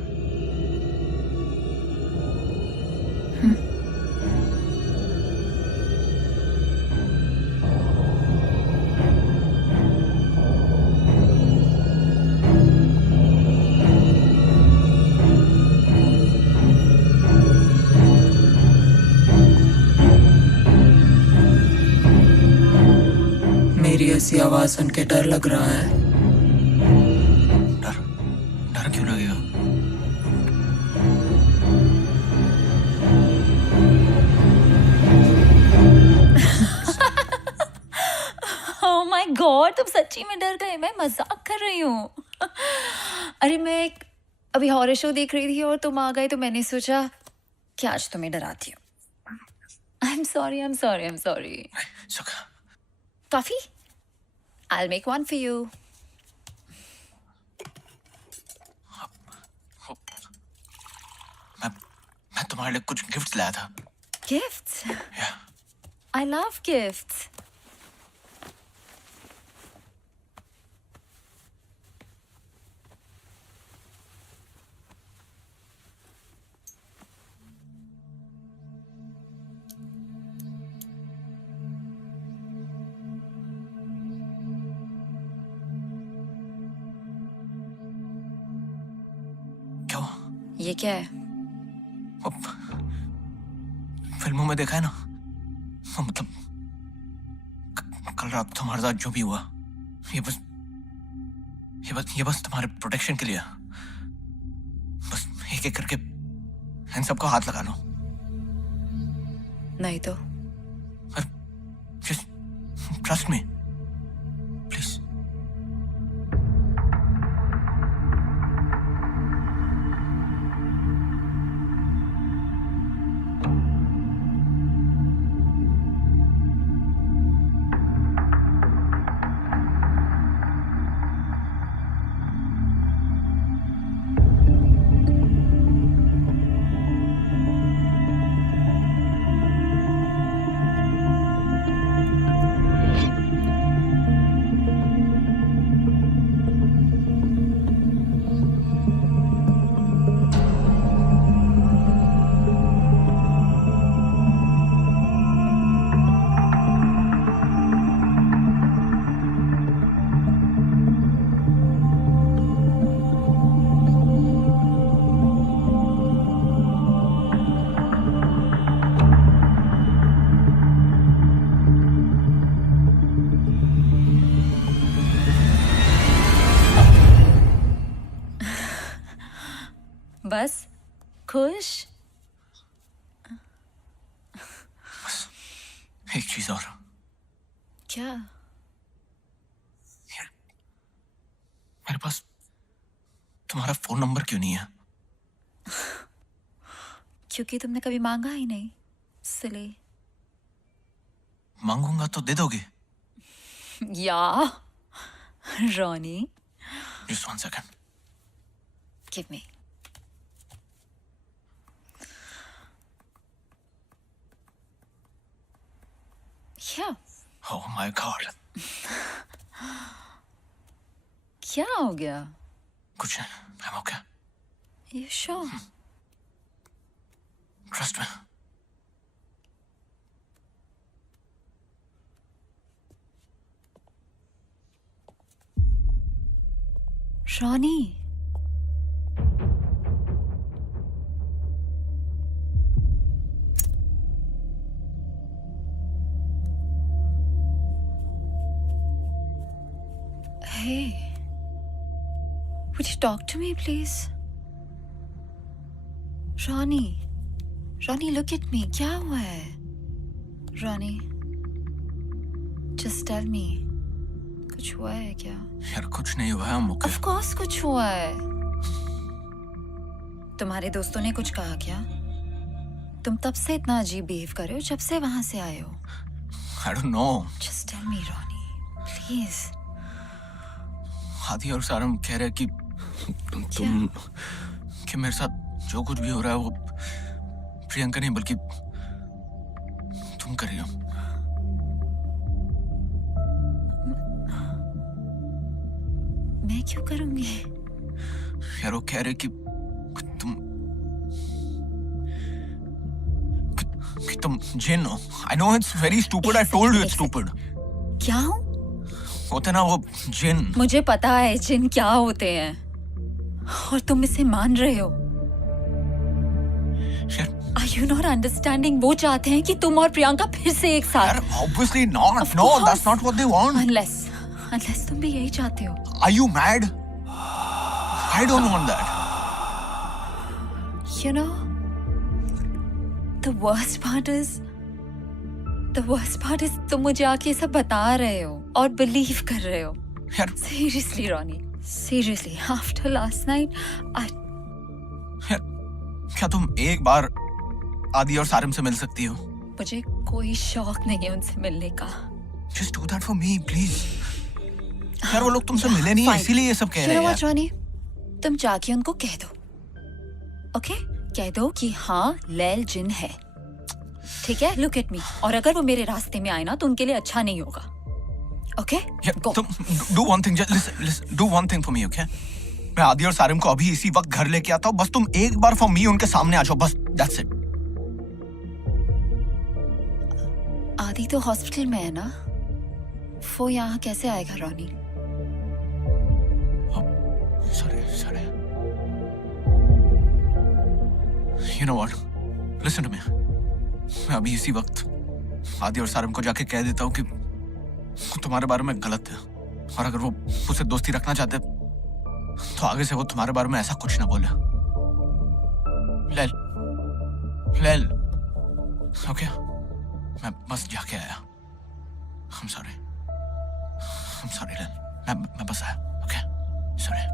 मेरी ऐसी आवाज सुन के डर लग रहा है? डर? डर क्यों लगेगा? Oh my God, तुम सच्ची में डर गए? मैं मजाक कर रही हूँ। अरे मैं अभी हॉरर शो देख रही थी और तुम आ गए तो मैंने सोचा कि आज तुम्हें डराती हूँ। I'm sorry, I'm sorry, I'm sorry. सुखा, Coffee? I'll make one for you. मैं तुम्हारे लिए कुछ गिफ्ट्स लाया था। Gifts? या I love gifts. ये क्या है? अब फिल्मों में देखा है ना, वो मतलब कल रात तुम्हारे साथ जो भी हुआ, ये बस तुम्हारे प्रोटेक्शन के लिए। बस एक एक करके इन सबको हाथ लगा लो। नहीं तो Just trust me, please. बस खुश? एक चीज और, क्या? मेरे पास तुम्हारा फोन नंबर क्यों नहीं है? क्योंकि तुमने कभी मांगा ही नहीं, इसलिए। मांगूंगा तो दे दोगे? या Ronnie, Just 1 second. give me. क्या? Oh my God. क्या हो गया? कुछ नहीं, I'm okay. You sure? Trust me. Ronnie, hey, would you talk to me, please? Ronnie, Ronnie, look at me. क्या हुआ है? Ronnie, just tell me. कुछ हुआ है क्या? यार कुछ नहीं हुआ है, I'm okay. Of course कुछ हुआ है। तुम्हारे दोस्तों ने कुछ कहा क्या? तुम तब से इतना अजीब बिहेव कर रहे हो जब से वहां से आए हो। I don't know. Just tell me, Ronnie, please. आदि और सारम कह रहे कि तुम कि मेरे साथ जो कुछ भी हो रहा है वो प्रियंका नहीं बल्कि तुम कर रही हो। मैं क्यों करूंगी? यार वो कह रहे कि तुम जिन हो। I know it's very stupid. I told you it's stupid. क्या हूँ? होते ना वो जिन। मुझे पता है जिन क्या होते हैं और तुम इसे मान रहे हो। Are you not understanding? वो चाहते हैं कि तुम और प्रियंका फिर से एक साथ। यार obviously not. No, that's not what they want. Unless तुम भी यही चाहते हो। Are you mad? I don't want that. You know, the worst part is तुम मुझे आके सब बता रहे हो और बिलीव कर रहे हो। यार Seriously, Ronnie, seriously, after last night, यार क्या तुम एक बार आदि और सारिम से मिल सकती हो? मुझे कोई शौक नहीं है उनसे मिलने का। Just do that for me, please. यार वो लोग तुमसे मिले नहीं है इसीलिए ये सब कह रहे हैं यार। रॉनी, तुम जाके उनको कह दो, ओके? कह दो कि हाँ लैल जिन है, ठीक है? Look at me. और अगर वो मेरे रास्ते में आए ना तो उनके लिए अच्छा नहीं होगा, ओके? यार तुम do one thing, just listen, do one thing for me, okay? मैं आदि और सारिम को अभी इसी वक्त घर लेके आता हूँ, बस तुम एक बार for me उनके सामने आ जाओ, बस that's it. आदि तो हॉस्पिटल में है ना, वो यहाँ कैसे आएगा Ronnie? Sorry. You know what? Listen to me. मैं अभी इसी वक्त आदि और सारिम को जाके कह देता हूँ कि वो तुम्हारे बारे में गलत है, और अगर वो मुझसे दोस्ती रखना चाहते तो आगे से वो तुम्हारे बारे में ऐसा कुछ ना बोले। लेल, ओके? मैं बस जाके आया। I'm sorry, लेल। मैं बस आया, ओके? Sorry.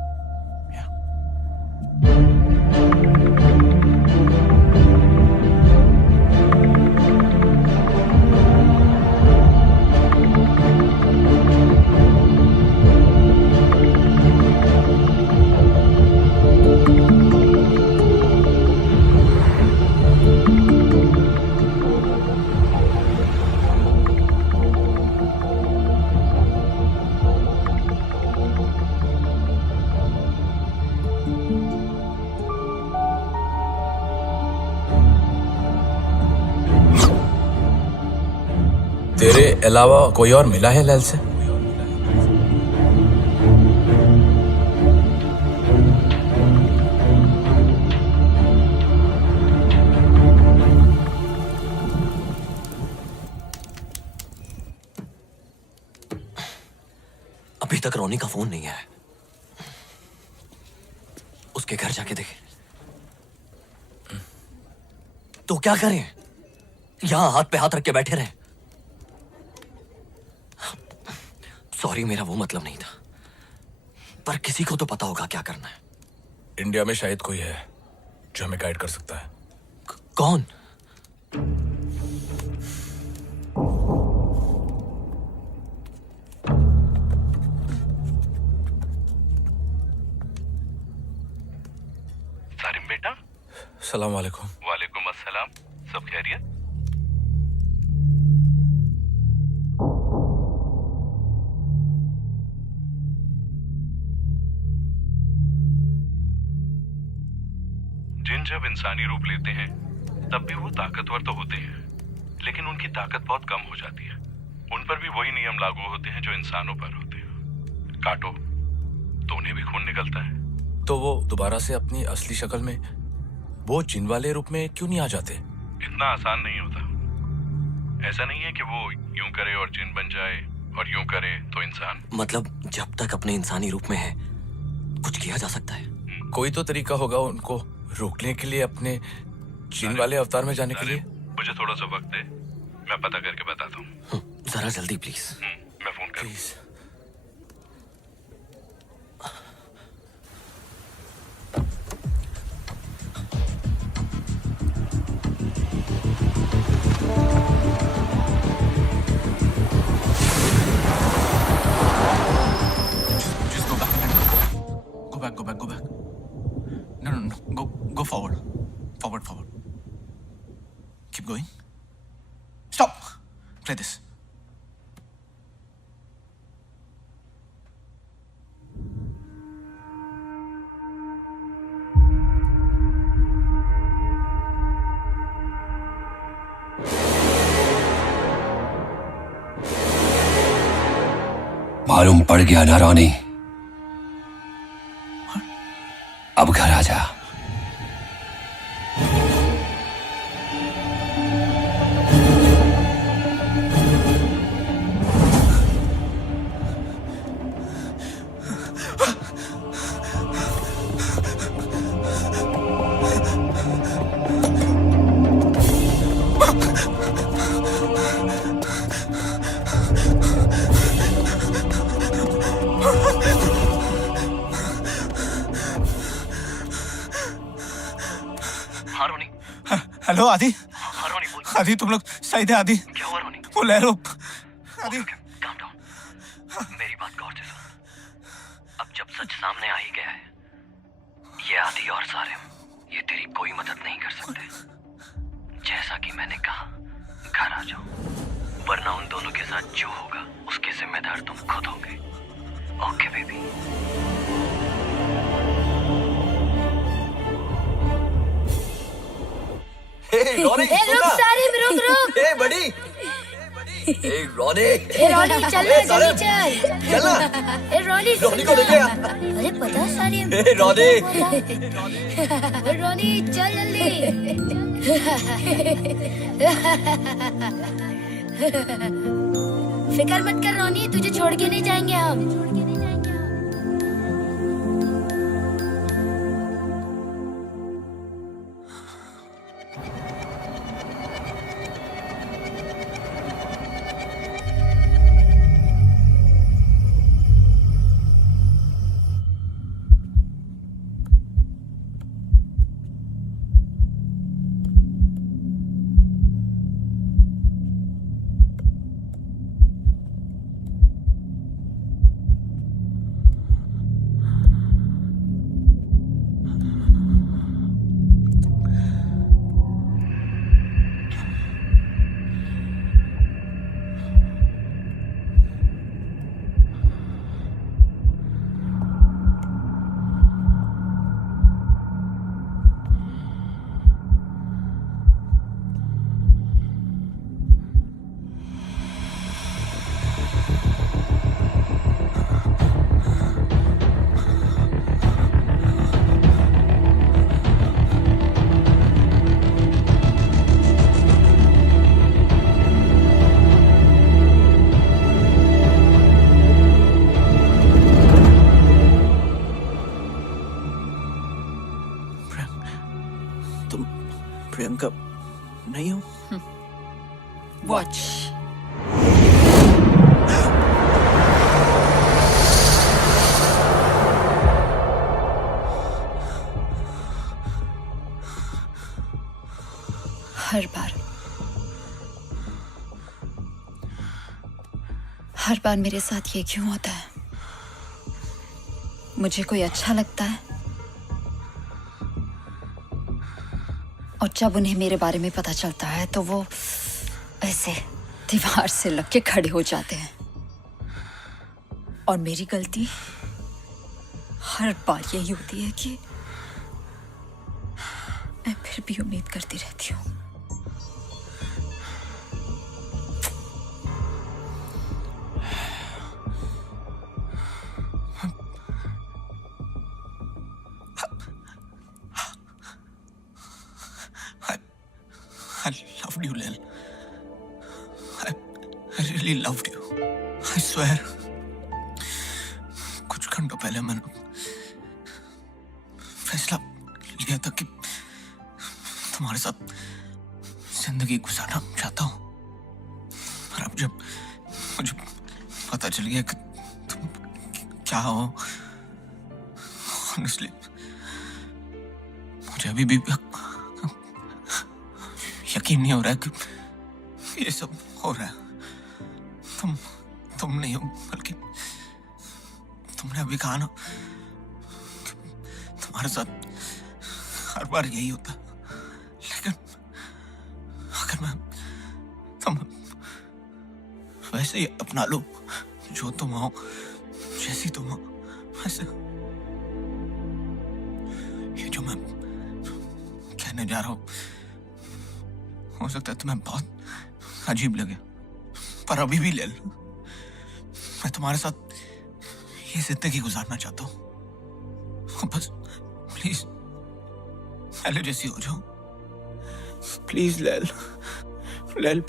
तेरे अलावा कोई और मिला है लैल से? अभी तक रोनी का फोन नहीं आया। उसके घर जाके देखे तो क्या करें? यहां हाथ पे हाथ रख के बैठे रहे? सॉरी, मेरा वो मतलब नहीं था, पर किसी को तो पता होगा क्या करना है। इंडिया में शायद कोई है जो हमें गाइड कर सकता है। कौन? सारिम बेटा। सलाम वालेकुम। वालेकुम अस्सलाम। सब खैरियत? जिन जब इंसानी रूप लेते हैं तब भी वो ताकतवर तो होते हैं, लेकिन उनकी ताकत बहुत कम हो जाती है। उन पर भी वही नियम लागू होते हैं जो इंसानों पर होते हैं। काटो तो उन्हें भी खून निकलता है। तो वो दोबारा से अपनी असली शक्ल में, वो जिन वाले रूप में क्यों नहीं आ जाते? इतना आसान नहीं होता। ऐसा नहीं है कि वो यूं करे और जिन बन जाए और यूं करे तो इंसान। मतलब जब तक अपने इंसानी रूप में है कुछ किया जा सकता है। कोई तो तरीका होगा उनको रोकने के लिए, अपने जिन वाले अवतार में जाने के लिए। मुझे थोड़ा सा वक्त दे, मैं पता करके बताता हूँ। जरा जल्दी प्लीज। मैं फोन करूँ? Go back. No. Go forward. Forward. Keep going. Stop. Play this. मालूम पड़ गया ना रोनी? अब घर आ जा। हेलो आदि। आदि तुम लोग सही थे? आदि क्या हुआ रोनी? वो लहरो। आदि काम डाउन। मेरी बात गौर से सुन। अब जब सच सामने आ ही गया है, ये आदि और सारिम, ये तेरी कोई मदद नहीं कर सकते। जैसा कि मैंने कहा, घर आ जाओ, वरना उन दोनों के साथ जो होगा उसके जिम्मेदार तुम खुद होगे। Okay baby? रुक सारिम, रुक। बड़ी रोनी ए रॉनी चल ना जल्दी चल। चल ना। ए रॉनी रोनी को लेके आ। अरे पता सारिम। ए रोनी ए रॉनी चल जल्दी। फिक्र मत कर रॉनी, तुझे छोड़ के नहीं जाएंगे हम। प्रियंका नहीं हो? वॉच। हर बार मेरे साथ ये क्यों होता है? मुझे कोई अच्छा लगता है और जब उन्हें मेरे बारे में पता चलता है तो वो ऐसे दीवार से लग के खड़े हो जाते हैं। और मेरी गलती हर बार यही होती है कि मैं फिर भी उम्मीद करती रहती हूँ। I loved you, Lil. I really loved you. I swear. कुछ घंटों पहले मैंने फैसला लिया था कि तुम्हारे साथ जिंदगी गुजारना चाहता हूँ। पर अब जब मुझे पता चल गया कि तुम क्या हो, honestly, मुझे अभी भी यकीन नहीं हो रहा है कि ये सब हो रहा है। तुम नहीं हो, बल्कि तुमने अभी कहा ना कि तुम्हारे साथ हर बार यही होता। लेकिन अगर मैं तुम वैसे ही अपना लो, जो तुम हो, जैसी तुम हो, वैसे ये जो मैं कहने जा रहा हूँ हो सकता है तुम्हें बहुत अजीब लगे, पर अभी भी ले लो। मैं तुम्हारे साथ ये जिंदगी गुजारना चाहता हूँ। बस प्लीज पहले जैसी हो जाओ। प्लीज लेल,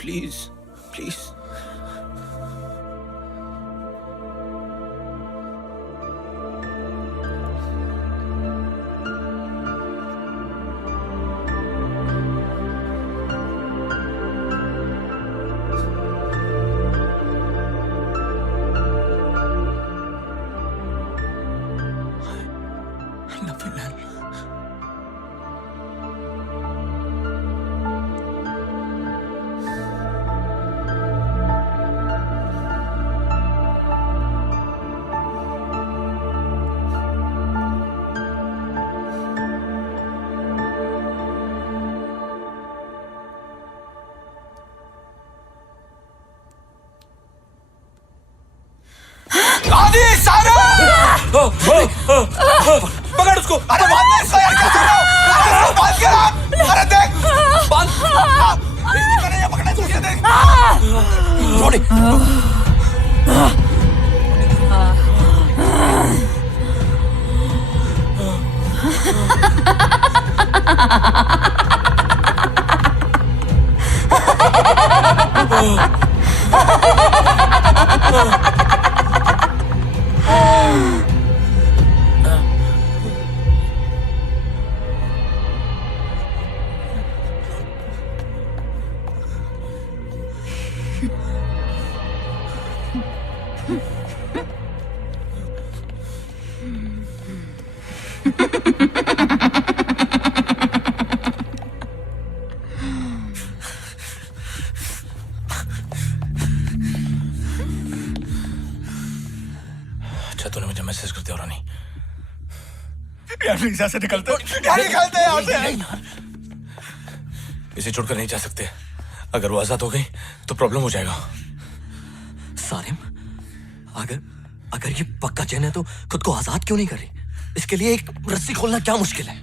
प्लीज प्लीज। पकड़ उसको। अरे बांध दे इसको यार, क्या कर रहे हो? इसको बांध के रख। अरे देख, बांध। इसको नहीं पकड़ना चाहिए, देख। रोनी अच्छा तूने मुझे मैसेज कर दिया रानी। यार प्लीज यहाँ से निकलते यार, निकलते यहाँ से। इसे छोड़कर नहीं जा सकते। अगर वो आजाद हो गई तो प्रॉब्लम हो जाएगा। सारिम, अगर अगर ये पक्का चैन है तो खुद को आजाद क्यों नहीं कर रही? इसके लिए एक रस्सी खोलना क्या मुश्किल है?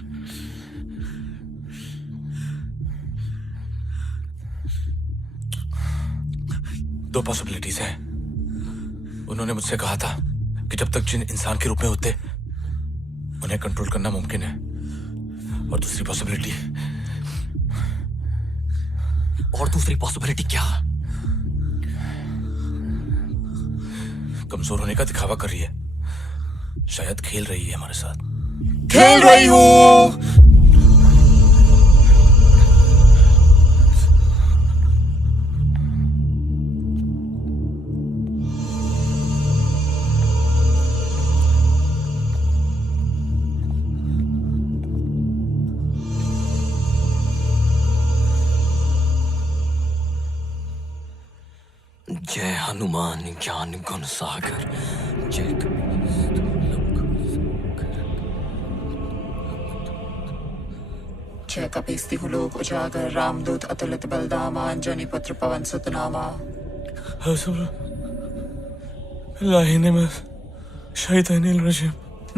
दो पॉसिबिलिटीज है। उन्होंने मुझसे कहा था कि जब तक जिन इंसान के रूप में होते उन्हें कंट्रोल करना मुमकिन है। और दूसरी पॉसिबिलिटी क्या? कमजोर होने का दिखावा कर रही है। शायद खेल रही है हमारे साथ। खेल रही हूँ। जय हनुमान ज्ञान गुण सागर जय जय कपीस्ति लोक उजागर रामदूत अतुलित बलदामा अंजनी पुत्र पवन सुत नामा।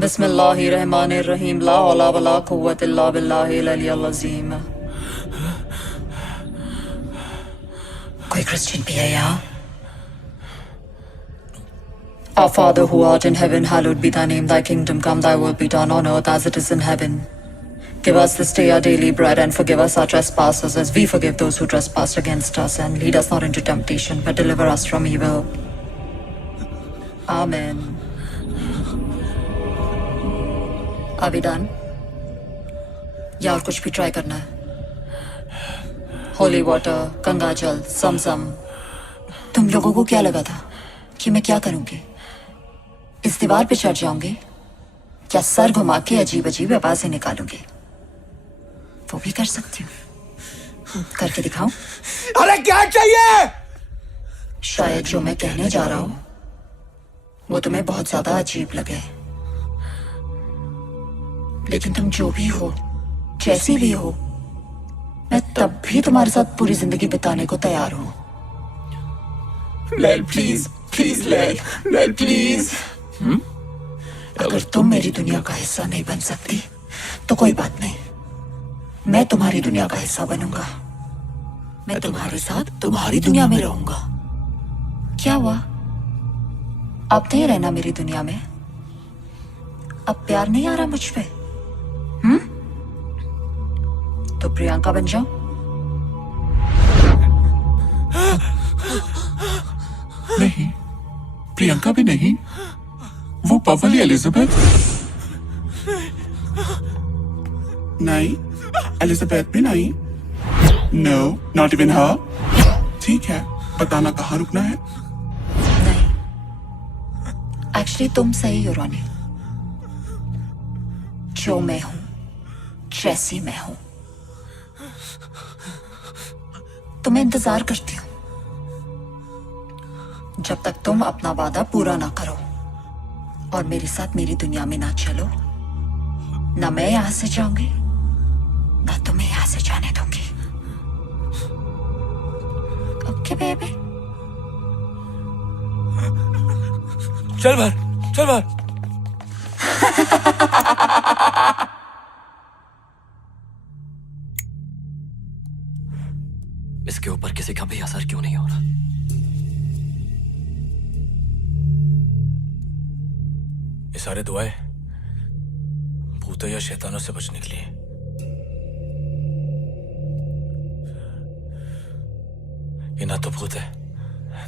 बिस्मिल्लाहिर्रहमानिर्रहीम ला हौला वला कुव्वत इल्ला बिल्लाहिल अलिय्यिल अज़ीम। कोई क्रिश्चियन भी है यहाँ? Our Father who art in heaven, hallowed be thy name. Thy kingdom come, thy will be done on earth as it is in heaven. Give us this day our daily bread, and forgive us our trespasses as we forgive those who trespass against us. And lead us not into temptation, but deliver us from evil. Amen. Are we done? या और कुछ भी ट्राई करना है? होली वाटर, गंगा जल, समसम। तुम लोगों को क्या लगा था कि मैं क्या करूंगी? इस दीवार पे चढ़ जाऊंगी या सर घुमा के अजीब अजीब आवाजें निकालूंगी? वो भी कर सकती हूँ। करके दिखाऊं? अरे क्या चाहिए? शायद जो मैं कहने जा रहा हूं वो तुम्हें बहुत ज्यादा अजीब लगे, लेकिन तुम जो भी हो, जैसी भी हो, मैं तब भी तुम्हारे साथ पूरी जिंदगी बिताने को तैयार हूं। लैल प्लीज, प्लीज लैल, लैल प्लीज। अगर तुम मेरी दुनिया का हिस्सा नहीं बन सकती तो कोई बात नहीं, मैं तुम्हारी दुनिया का हिस्सा बनूंगा। मैं तुम्हारे साथ तुम्हारी दुनिया में रहूंगा। क्या हुआ? अब नहीं रहना मेरी दुनिया में? अब प्यार नहीं आ रहा मुझ पे? तो प्रियंका बन जाओ। नहीं, प्रियंका भी नहीं, वो पवली एलिजाबेथ। नहीं, एलिजाबेथ भी नहीं। नो, नॉट इवन हर। ठीक है, बताना कहाँ रुकना है? नहीं, एक्चुअली तुम सही हो रोनी। जो मैं हूं, जैसी मैं हूं, तुम्हें इंतजार करती हूं जब तक तुम अपना वादा पूरा ना करो और मेरे साथ मेरी दुनिया में ना चलो। ना मैं यहां से जाऊंगी, ना तुम्हें यहां से जाने दूंगी। Okay baby? चल बाहर, चल बाहर। इसके ऊपर किसी का भी असर क्यों नहीं हो रहा? सारे दुआएं भूतों या शैतानों से बचने के लिए। ये ना तो भूत है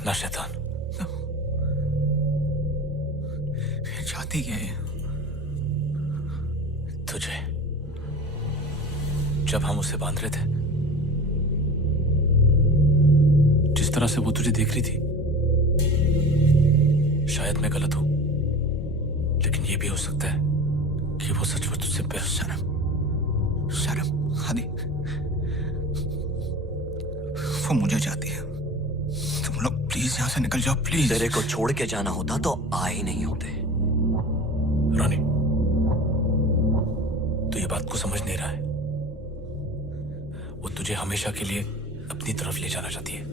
ना शैतान। चाहती क्या है? तुझे जब हम उसे बांध रहे थे, जिस तरह से वो तुझे देख रही थी, शायद मैं गलत हूं, लेकिन ये भी हो सकता है कि वो सचमुच तुझसे प्यार। शर्म हादी, वो मुझे चाहती है। तुम लोग प्लीज यहाँ से निकल जाओ, प्लीज। तेरे को छोड़ के जाना होता तो आ ही नहीं होते। रानी, तो ये बात को समझ नहीं रहा है। वो तुझे हमेशा के लिए अपनी तरफ ले जाना चाहती है।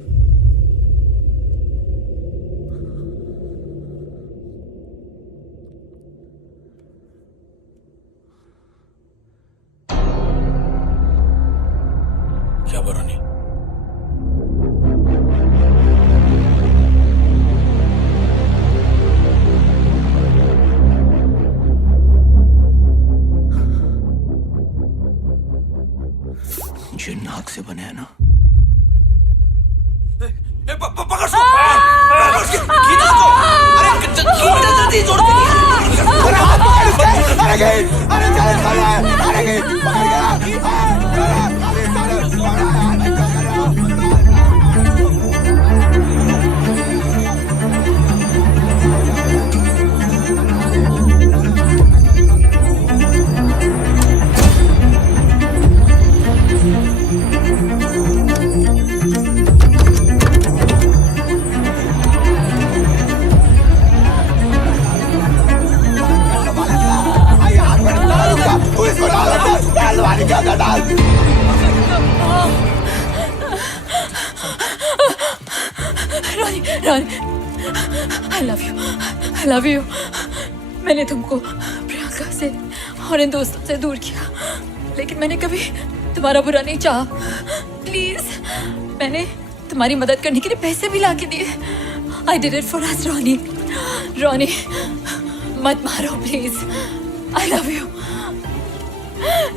क्या बोल रानी? जो नाक से बने हैं ना, पकड़ सो, खींच उसको। अरे जल्दी जोड़ के अरे हाथ पकड़ उसके। अरे गई, अरे चल अरे गई, पकड़ गया। इसको डाल डाल क्या डाल। रानी, रानी, I love you. मैंने तुमको प्रियंका से और इन दोस्तों से दूर किया, लेकिन मैंने कभी तुम्हारा बुरा नहीं चाहा। प्लीज, मैंने तुम्हारी मदद करने के लिए पैसे भी लाके दिए। I did it for us, रानी। रानी, मत मारो please. I love you.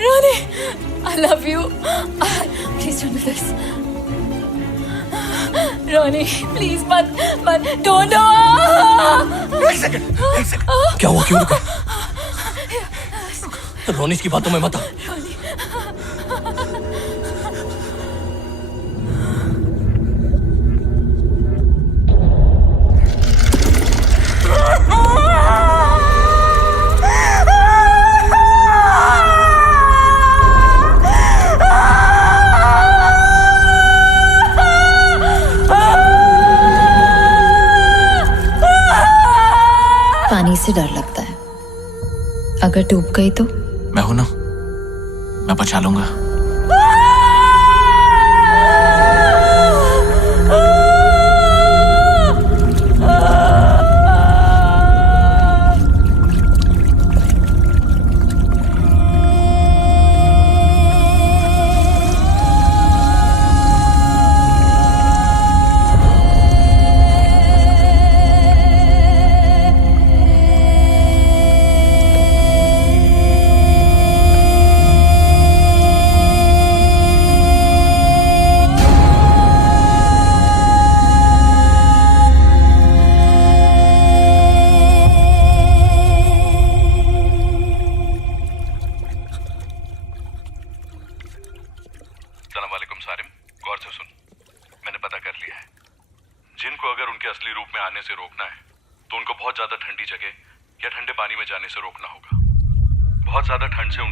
Ronnie, I love you. Please don't do this. Ronnie, please, don't do. एक सेकंड। क्या हुआ? क्यों रुका? रोनी की बातों में मत आ। पानी से डर लगता है, अगर डूब गई तो? मैं हूं ना, मैं बचा लूंगा।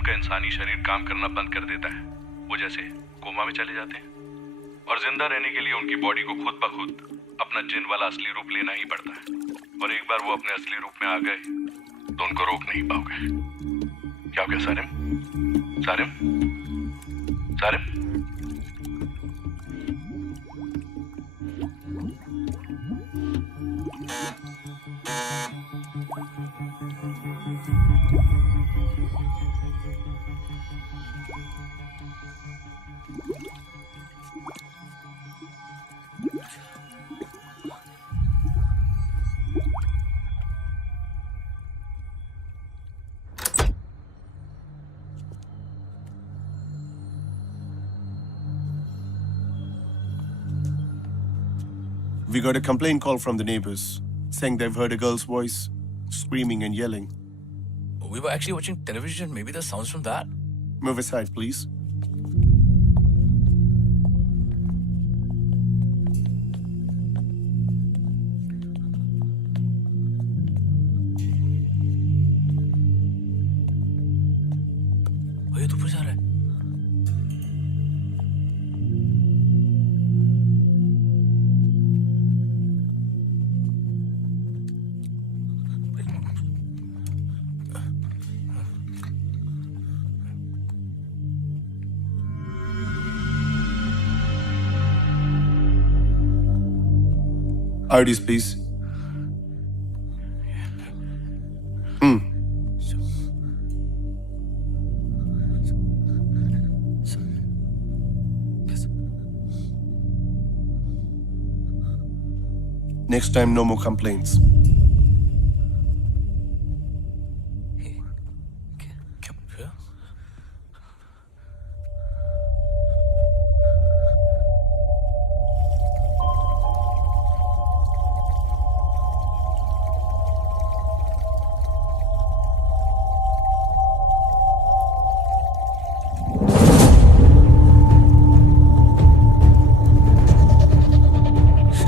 इंसानी शरीर काम करना बंद कर देता है, वो जैसे कोमा में चले जाते हैं, और जिंदा रहने के लिए उनकी बॉडी को खुद ब खुद अपना जिन वाला असली रूप लेना ही पड़ता है। और एक बार वो अपने असली रूप में आ गए तो उनको रोक नहीं पाओगे। क्या हो गया Sarim? Sarim? Sarim? We got a complaint call from the neighbors saying they've heard a girl's voice screaming and yelling. We were actually watching television. Maybe the sounds from that. Move aside, please. ये तो ऊपर जा रहा है. IDs, please. Next time, no more complaints.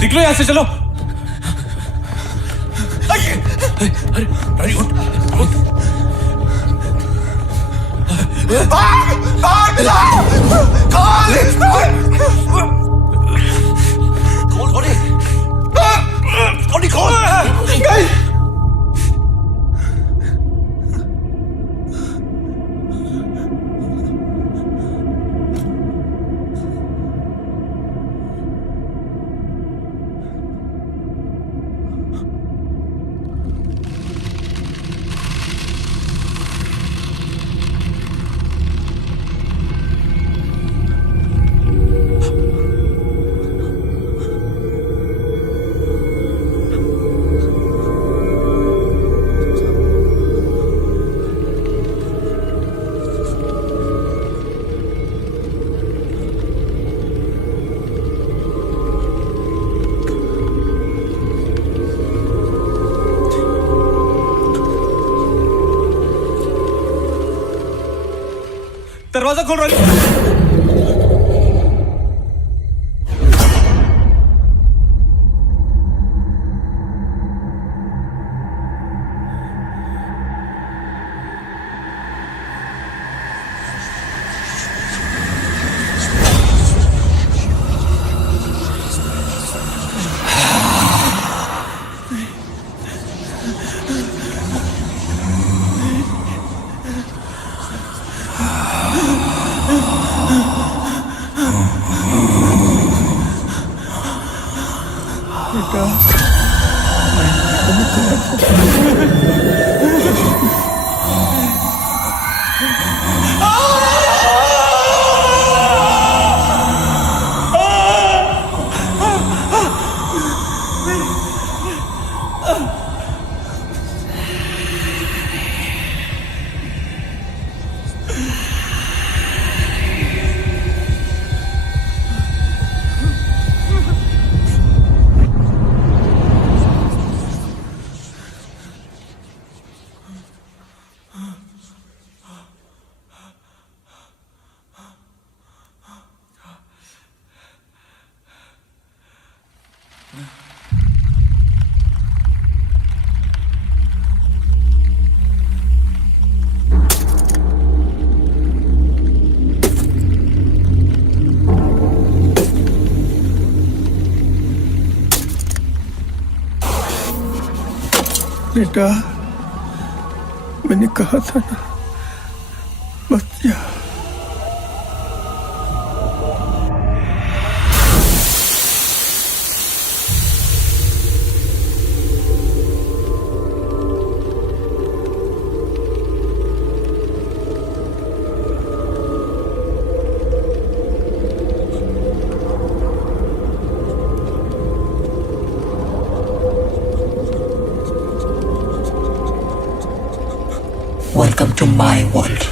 निकलो यहाँ से, चलो. अरे रानी उठ उठ. दरवाजा खोल रहा है. बेटा, मैंने कहा था ना, मत जा. Welcome to my world.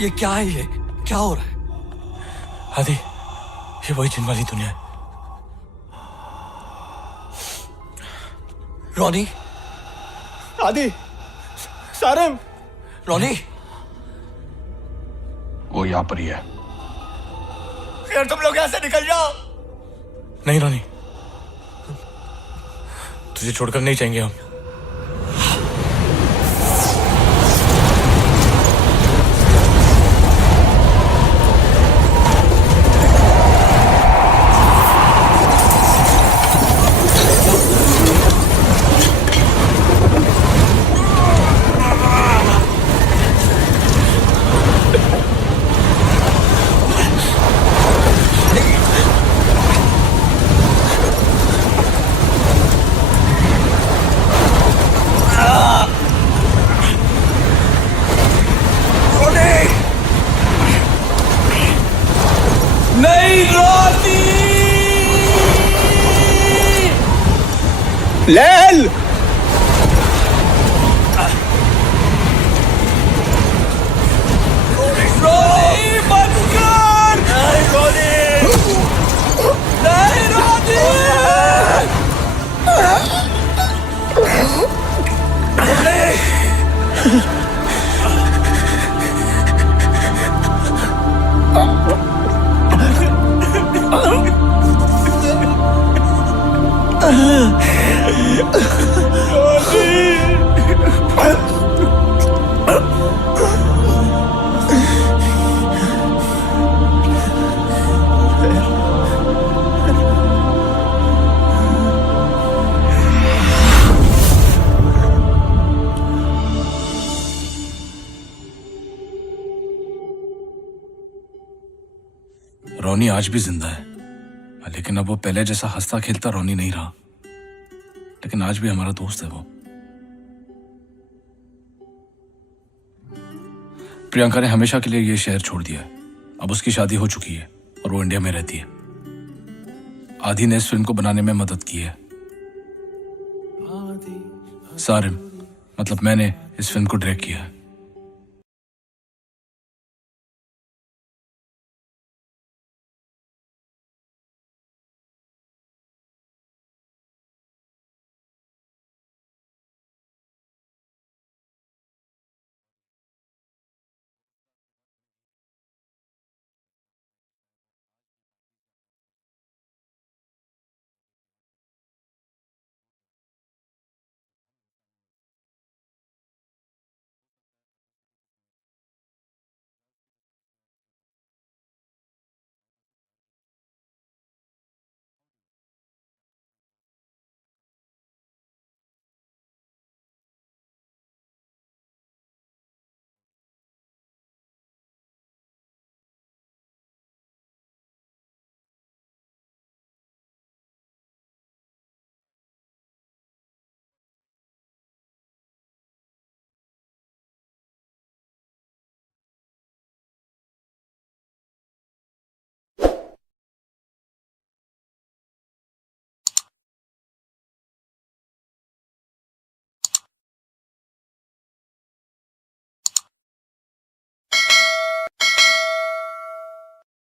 ये क्या है? ये क्या हो रहा है? आदि, ये वही जिन वाली दुनिया है। रोनी, आदि, सारम, रोनी, वो यहाँ पर ही है। यार तुम लोग यहाँ से निकल जाओ। नहीं रोनी, तुझे छोड़कर नहीं जाएंगे हम। लैल, रोनी आज भी जिंदा है, लेकिन अब वो पहले जैसा हंसता खेलता रोनी नहीं रहा। लेकिन आज भी हमारा दोस्त है वो। प्रियंका ने हमेशा के लिए ये शहर छोड़ दिया है। अब उसकी शादी हो चुकी है और वो इंडिया में रहती है। आदि ने इस फिल्म को बनाने में मदद की है। सारिम, मतलब मैंने इस फिल्म को डायरेक्ट किया है।